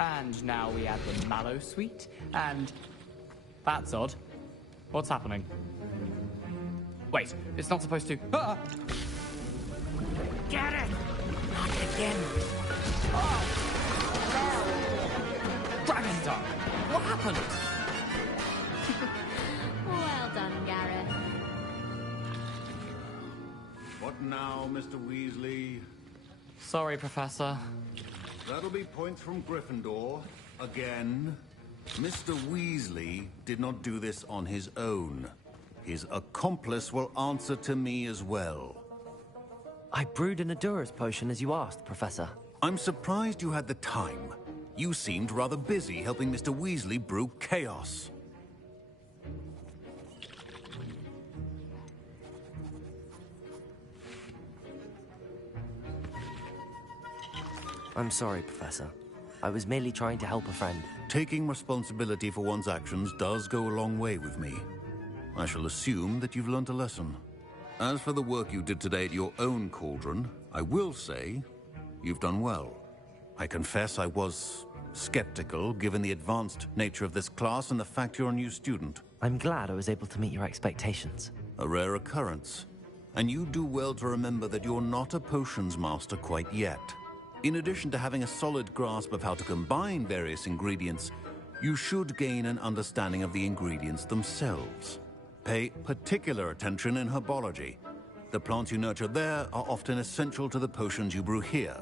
And now we add the mallow sweet, and... That's odd. What's happening? Wait, it's not supposed to... Ah! Get it! Not again. Oh! Dragon Dog! What happened? Well done, Gareth. What now, Mr. Weasley? Sorry, Professor. That'll be points from Gryffindor. Again. Mr. Weasley did not do this on his own. His accomplice will answer to me as well. I brewed an Adura's potion as you asked, Professor. I'm surprised you had the time. You seemed rather busy helping Mr. Weasley brew chaos. I'm sorry, Professor. I was merely trying to help a friend. Taking responsibility for one's actions does go a long way with me. I shall assume that you've learnt a lesson. As for the work you did today at your own cauldron, I will say you've done well. I confess I was skeptical, given the advanced nature of this class and the fact you're a new student. I'm glad I was able to meet your expectations. A rare occurrence. And you do well to remember that you're not a potions master quite yet. In addition to having a solid grasp of how to combine various ingredients, you should gain an understanding of the ingredients themselves. Pay particular attention in herbology. The plants you nurture there are often essential to the potions you brew here.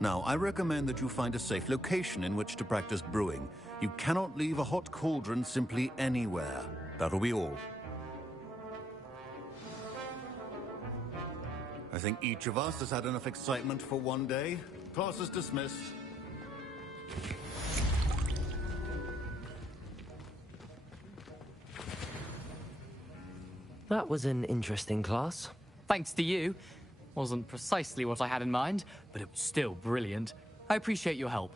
Now, I recommend that you find a safe location in which to practice brewing. You cannot leave a hot cauldron simply anywhere. That'll be all. I think each of us has had enough excitement for one day. Class is dismissed. That was an interesting class. Thanks to you. Wasn't precisely what I had in mind, but it was still brilliant. I appreciate your help.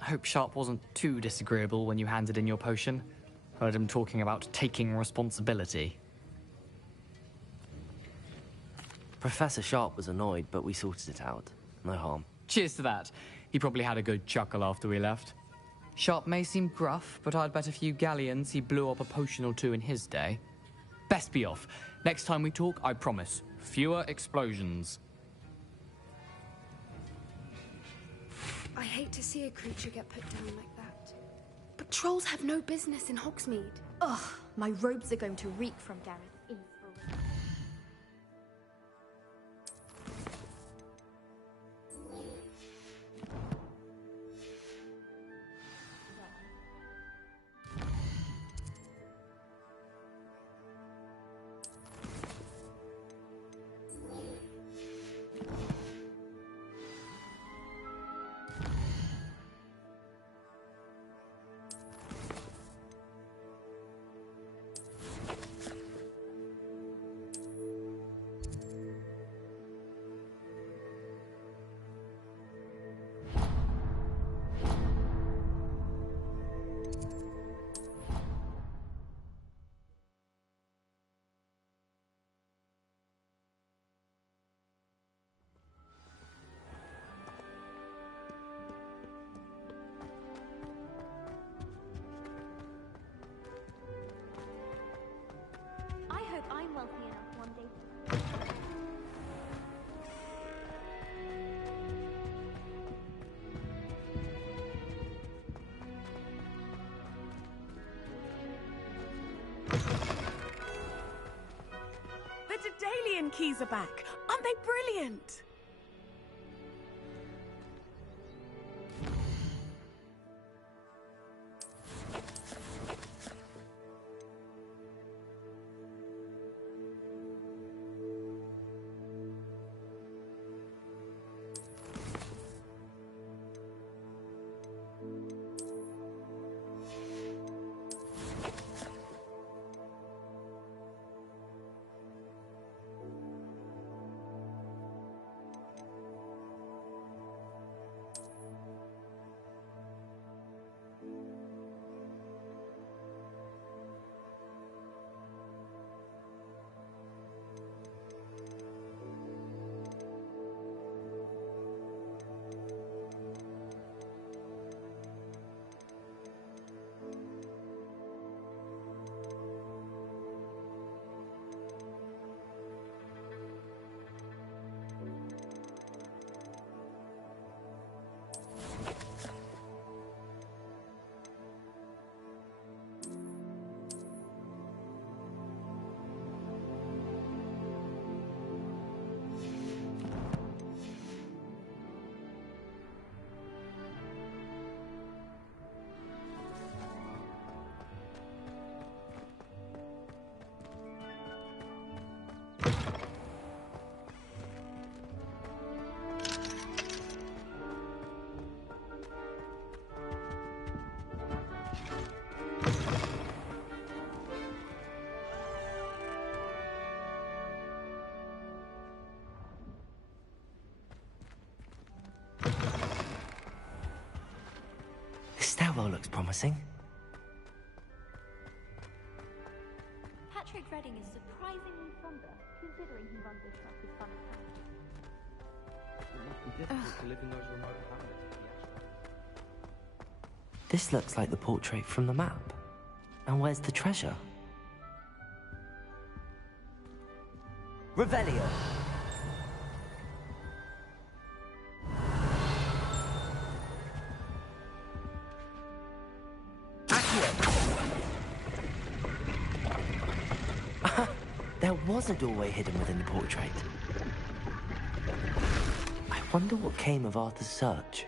I hope Sharp wasn't too disagreeable when you handed in your potion. Heard him talking about taking responsibility. Professor Sharp was annoyed, but we sorted it out. No harm. Cheers to that. He probably had a good chuckle after we left. Sharp may seem gruff, but I'd bet a few galleons he blew up a potion or two in his day. Best be off. Next time we talk, I promise, fewer explosions. I hate to see a creature get put down like that. But trolls have no business in Hogsmeade. Ugh, my robes are going to reek from Gareth. I'm wealthy enough one day. The Daedalian keys are back. Aren't they brilliant? looks promising. Patrick Redding is surprisingly fonder, considering he runs a shop as fun as It must be difficult to live in those remote hamlets. This looks like the portrait from the map. And where's the treasure? Revelio! There was a doorway hidden within the portrait. I wonder what came of Arthur's search.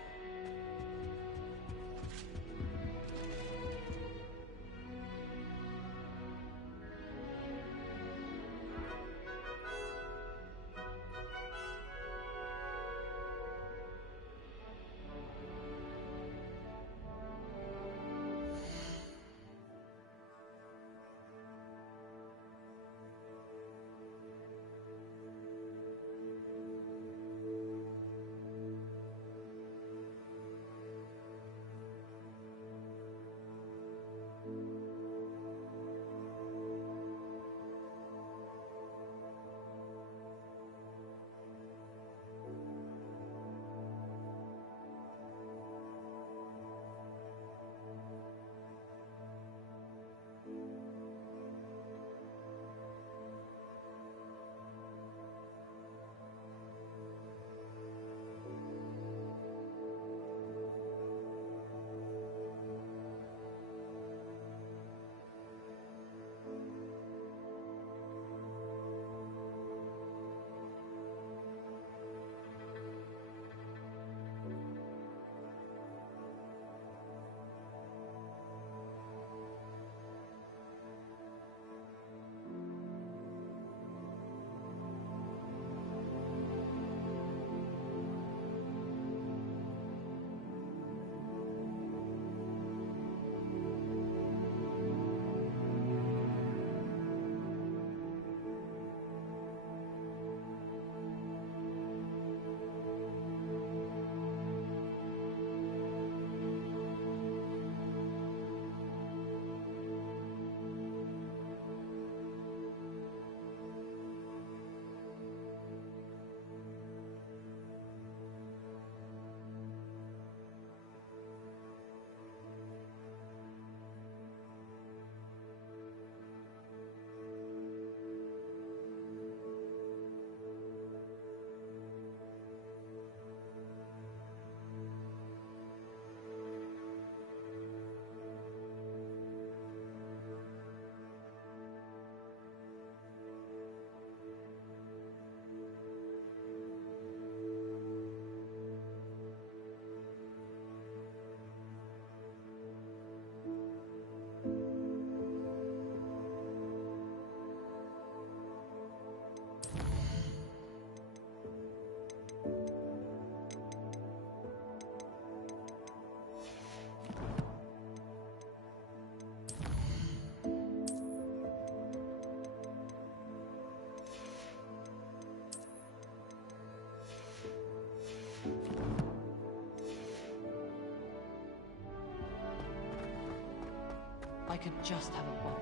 I could just have a bubble.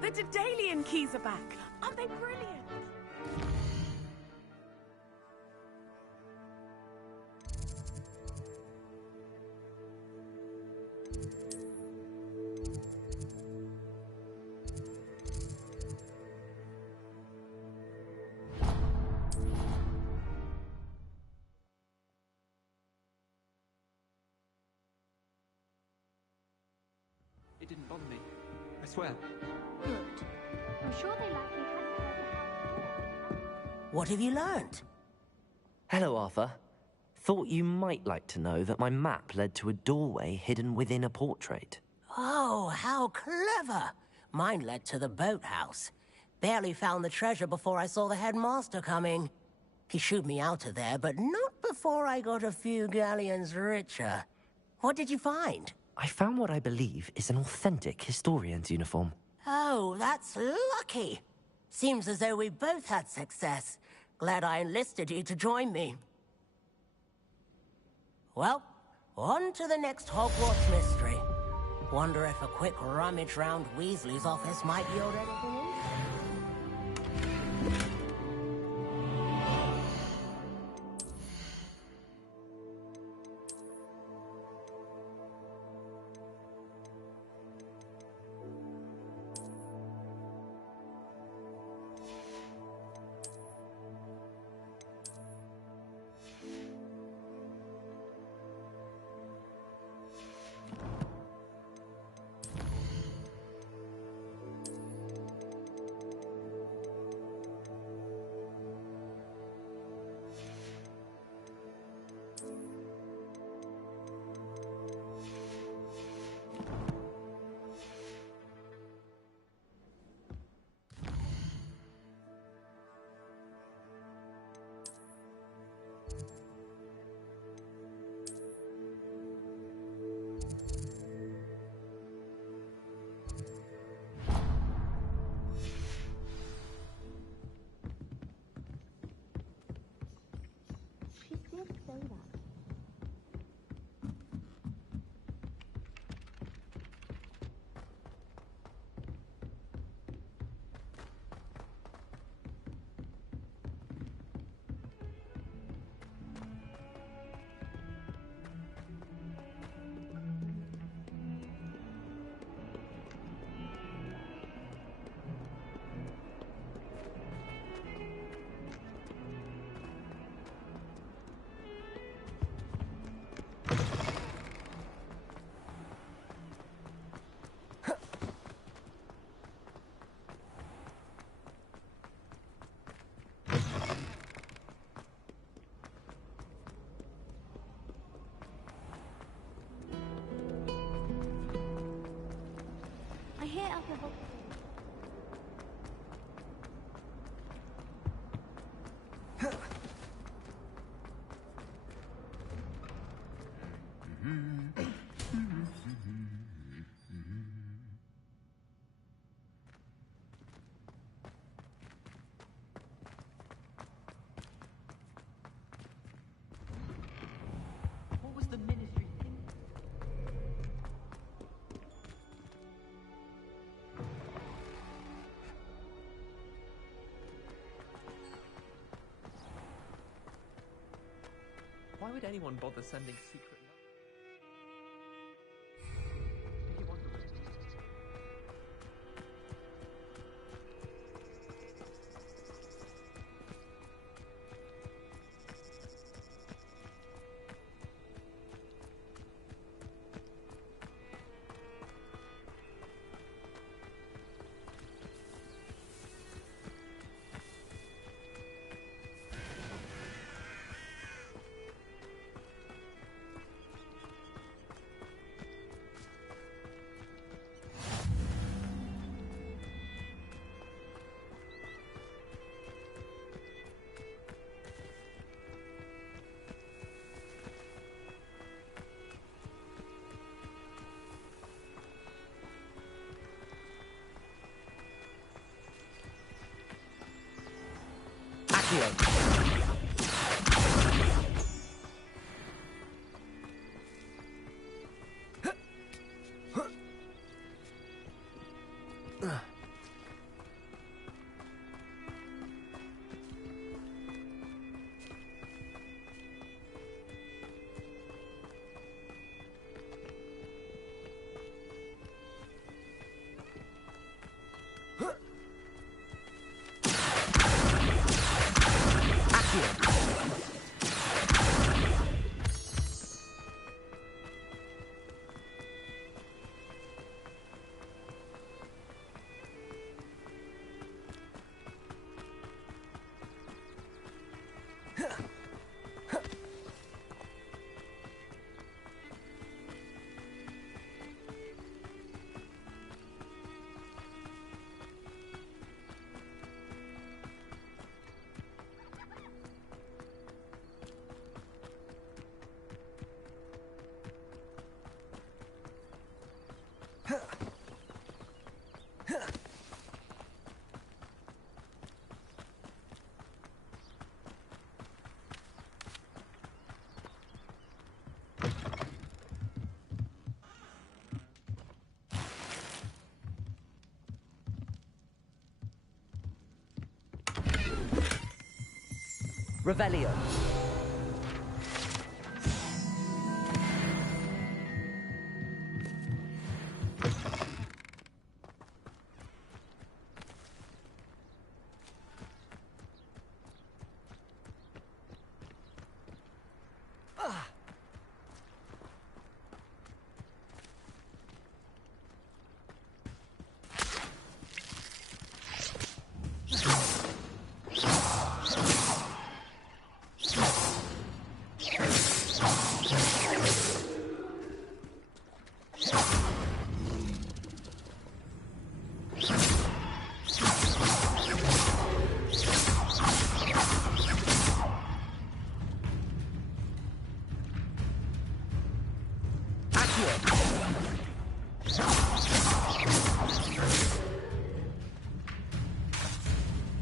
The Daedalian keys are back. Aren't they brilliant? It didn't bother me. I swear. Good. I'm sure they likely had. What have you learnt? Hello, Arthur. Thought you might like to know that my map led to a doorway hidden within a portrait. Oh, how clever! Mine led to the boathouse. Barely found the treasure before I saw the headmaster coming. He shooed me out of there, but not before I got a few galleons richer. What did you find? I found what I believe is an authentic historian's uniform. Oh, that's lucky. Seems as though we both had success. Glad I enlisted you to join me. Well, on to the next Hogwarts mystery. Wonder if a quick rummage round Weasley's office might yield anything interesting. What was the ministry thinking? Why would anyone bother sending secret Revelio.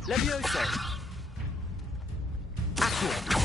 Levioso. Accio.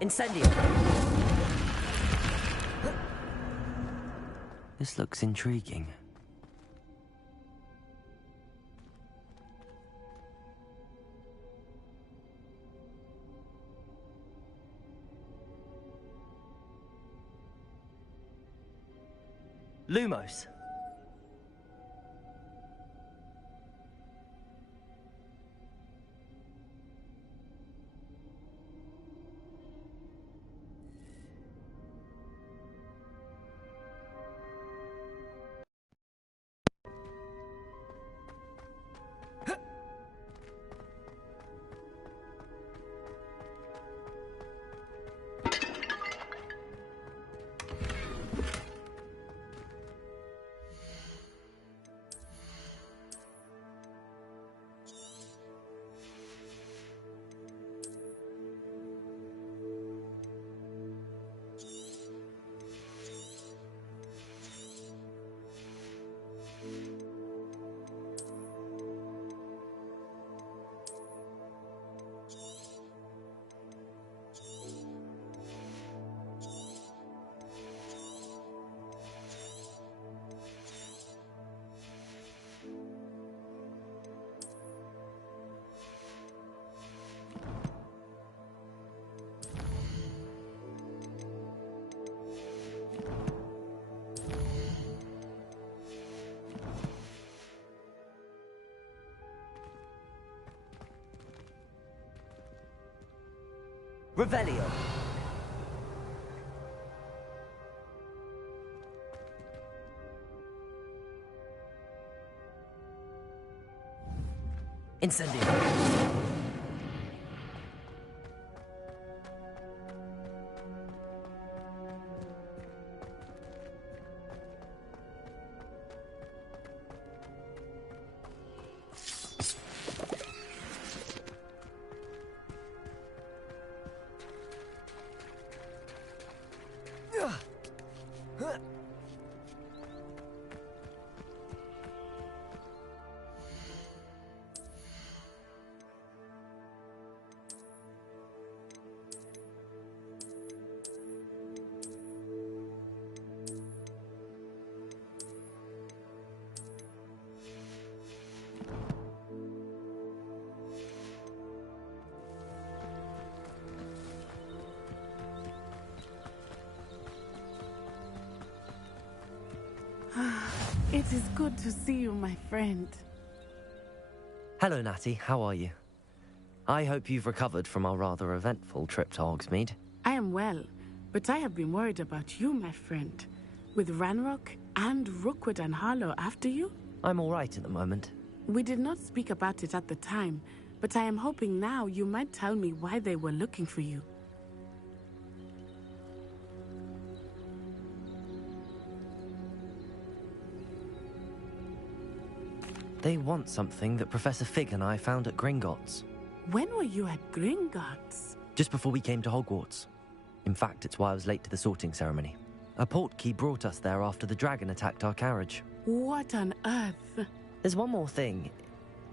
Incendio. This looks intriguing. Lumos. Revelio. Incendio. It is good to see you, my friend. Hello, Natty. How are you? I hope you've recovered from our rather eventful trip to Hogsmeade. I am well, but I have been worried about you, my friend. With Ranrock and Rookwood and Harlow after you? I'm all right at the moment. We did not speak about it at the time, but I am hoping now you might tell me why they were looking for you. They want something that Professor Fig and I found at Gringotts. When were you at Gringotts? Just before we came to Hogwarts. In fact, it's why I was late to the sorting ceremony. A portkey brought us there after the dragon attacked our carriage. What on earth? There's one more thing.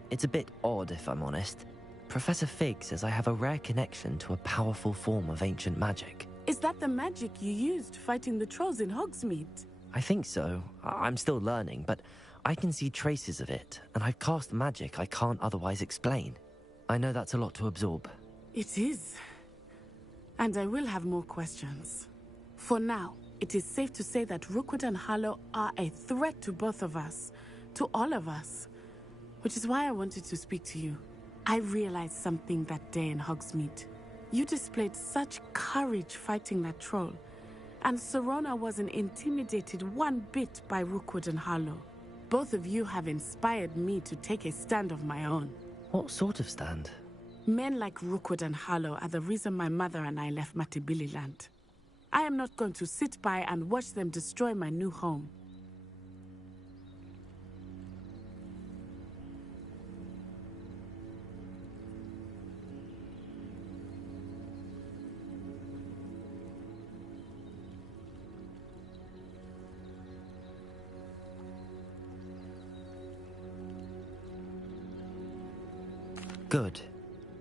It's a bit odd, if I'm honest. Professor Fig says I have a rare connection to a powerful form of ancient magic. Is that the magic you used fighting the trolls in Hogsmeade? I think so. I'm still learning, but I can see traces of it, and I've cast magic I can't otherwise explain. I know that's a lot to absorb. It is. And I will have more questions. For now, it is safe to say that Rookwood and Harlow are a threat to both of us, to all of us. Which is why I wanted to speak to you. I realized something that day in Hogsmeade. You displayed such courage fighting that troll, and Serona wasn't intimidated one bit by Rookwood and Harlow. Both of you have inspired me to take a stand of my own. What sort of stand? Men like Rookwood and Harlow are the reason my mother and I left Matibili land. I am not going to sit by and watch them destroy my new home. Good.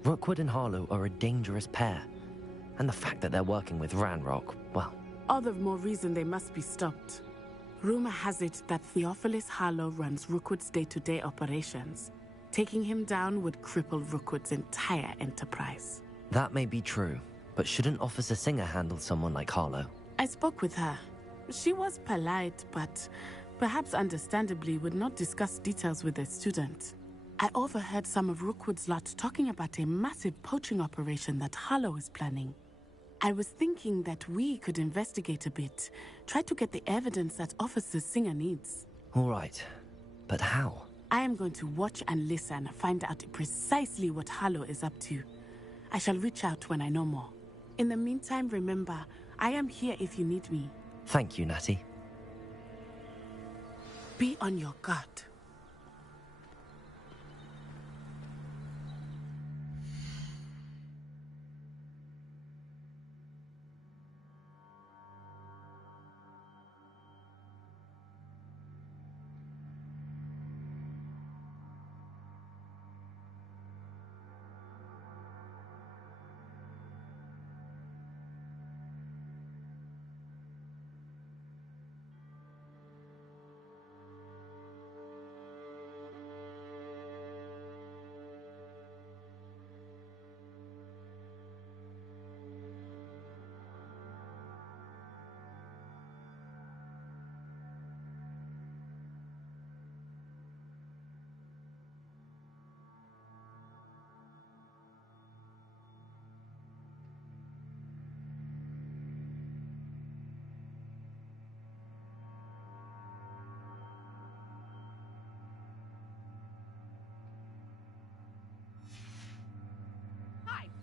Rookwood and Harlow are a dangerous pair. And the fact that they're working with Ranrock, well... All the more reason they must be stopped. Rumor has it that Theophilus Harlow runs Rookwood's day-to-day operations. Taking him down would cripple Rookwood's entire enterprise. That may be true, but shouldn't Officer Singer handle someone like Harlow? I spoke with her. She was polite, but perhaps understandably would not discuss details with a student. I overheard some of Rookwood's lot talking about a massive poaching operation that Harlow is planning. I was thinking that we could investigate a bit, try to get the evidence that Officer Singer needs. All right, but how? I am going to watch and listen, find out precisely what Harlow is up to. I shall reach out when I know more. In the meantime, remember, I am here if you need me. Thank you, Natty. Be on your guard.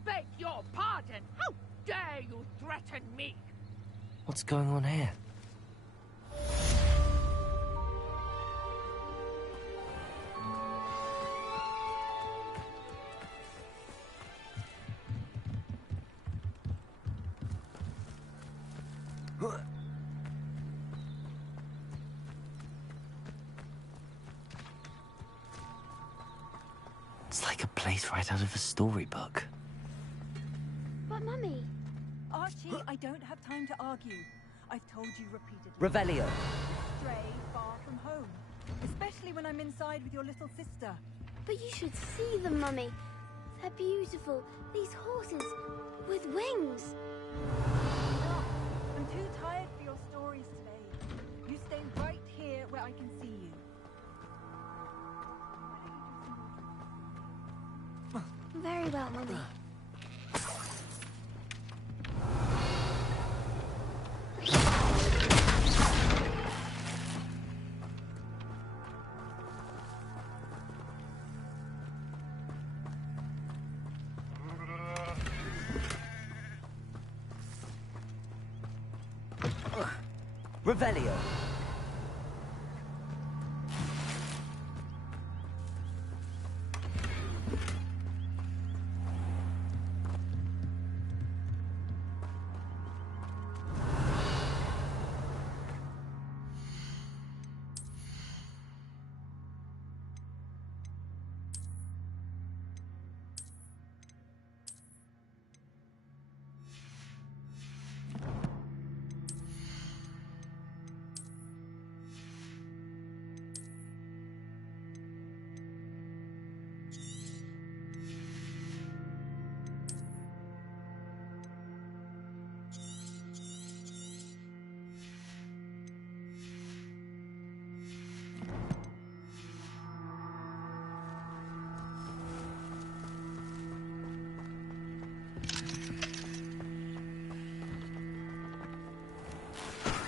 Beg your pardon! How dare you threaten me? What's going on here? It's like a place right out of a storybook. But, Mummy... Archie, I don't have time to argue. I've told you repeatedly. Revelio. Stray far from home. Especially when I'm inside with your little sister. But you should see them, Mummy. They're beautiful. These horses with wings. I'm too tired for your stories today. You stay right here where Very well, Mummy. Revelio.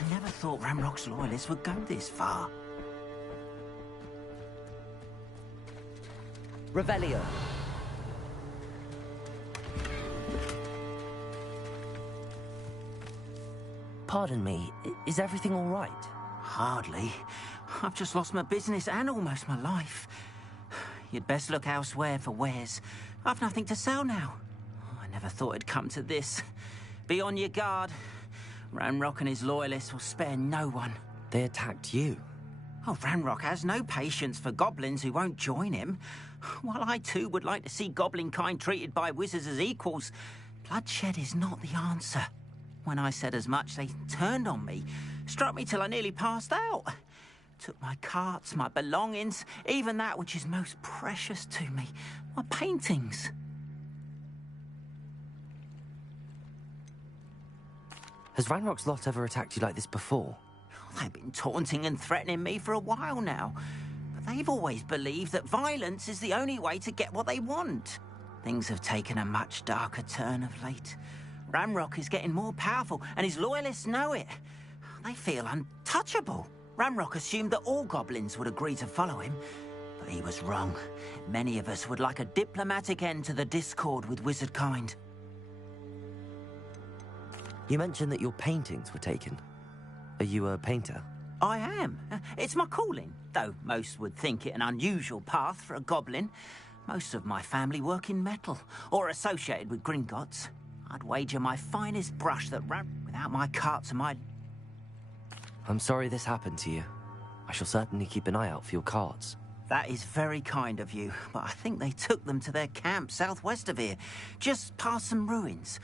I never thought Ramrock's loyalists would go this far. Revelio. Pardon me, is everything all right? Hardly. I've just lost my business and almost my life. You'd best look elsewhere for wares. I've nothing to sell now. I never thought it'd come to this. Be on your guard. Ranrock and his loyalists will spare no one. They attacked you? Oh, Ranrock has no patience for goblins who won't join him. While I too would like to see goblin kind treated by wizards as equals, bloodshed is not the answer. When I said as much, they turned on me, struck me till I nearly passed out. Took my carts, my belongings, even that which is most precious to me, my paintings. Has Ranrock's lot ever attacked you like this before? They've been taunting and threatening me for a while now. But they've always believed that violence is the only way to get what they want. Things have taken a much darker turn of late. Ranrock is getting more powerful, and his loyalists know it. They feel untouchable. Ranrock assumed that all goblins would agree to follow him, but he was wrong. Many of us would like a diplomatic end to the discord with wizard kind. You mentioned that your paintings were taken. Are you a painter? I am. It's my calling, though most would think it an unusual path for a goblin. Most of my family work in metal, or associated with Gringotts. I'd wager my finest brush that ran without my carts and my... I'm sorry this happened to you. I shall certainly keep an eye out for your carts. That is very kind of you, but I think they took them to their camp southwest of here, just past some ruins.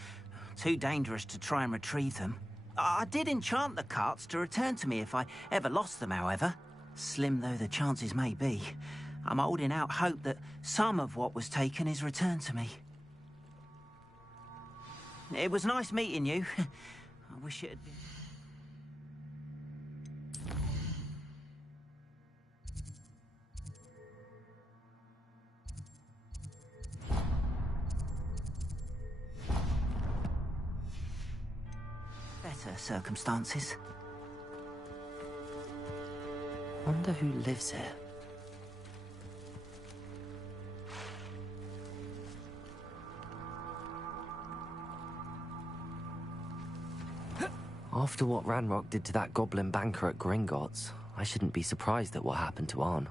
Too dangerous to try and retrieve them. I did enchant the carts to return to me if I ever lost them, however. Slim though the chances may be, I'm holding out hope that some of what was taken is returned to me. It was nice meeting you. I wish it had been... better circumstances. Wonder who lives here. After what Ranrock did to that goblin banker at Gringotts, I shouldn't be surprised at what happened to Arn.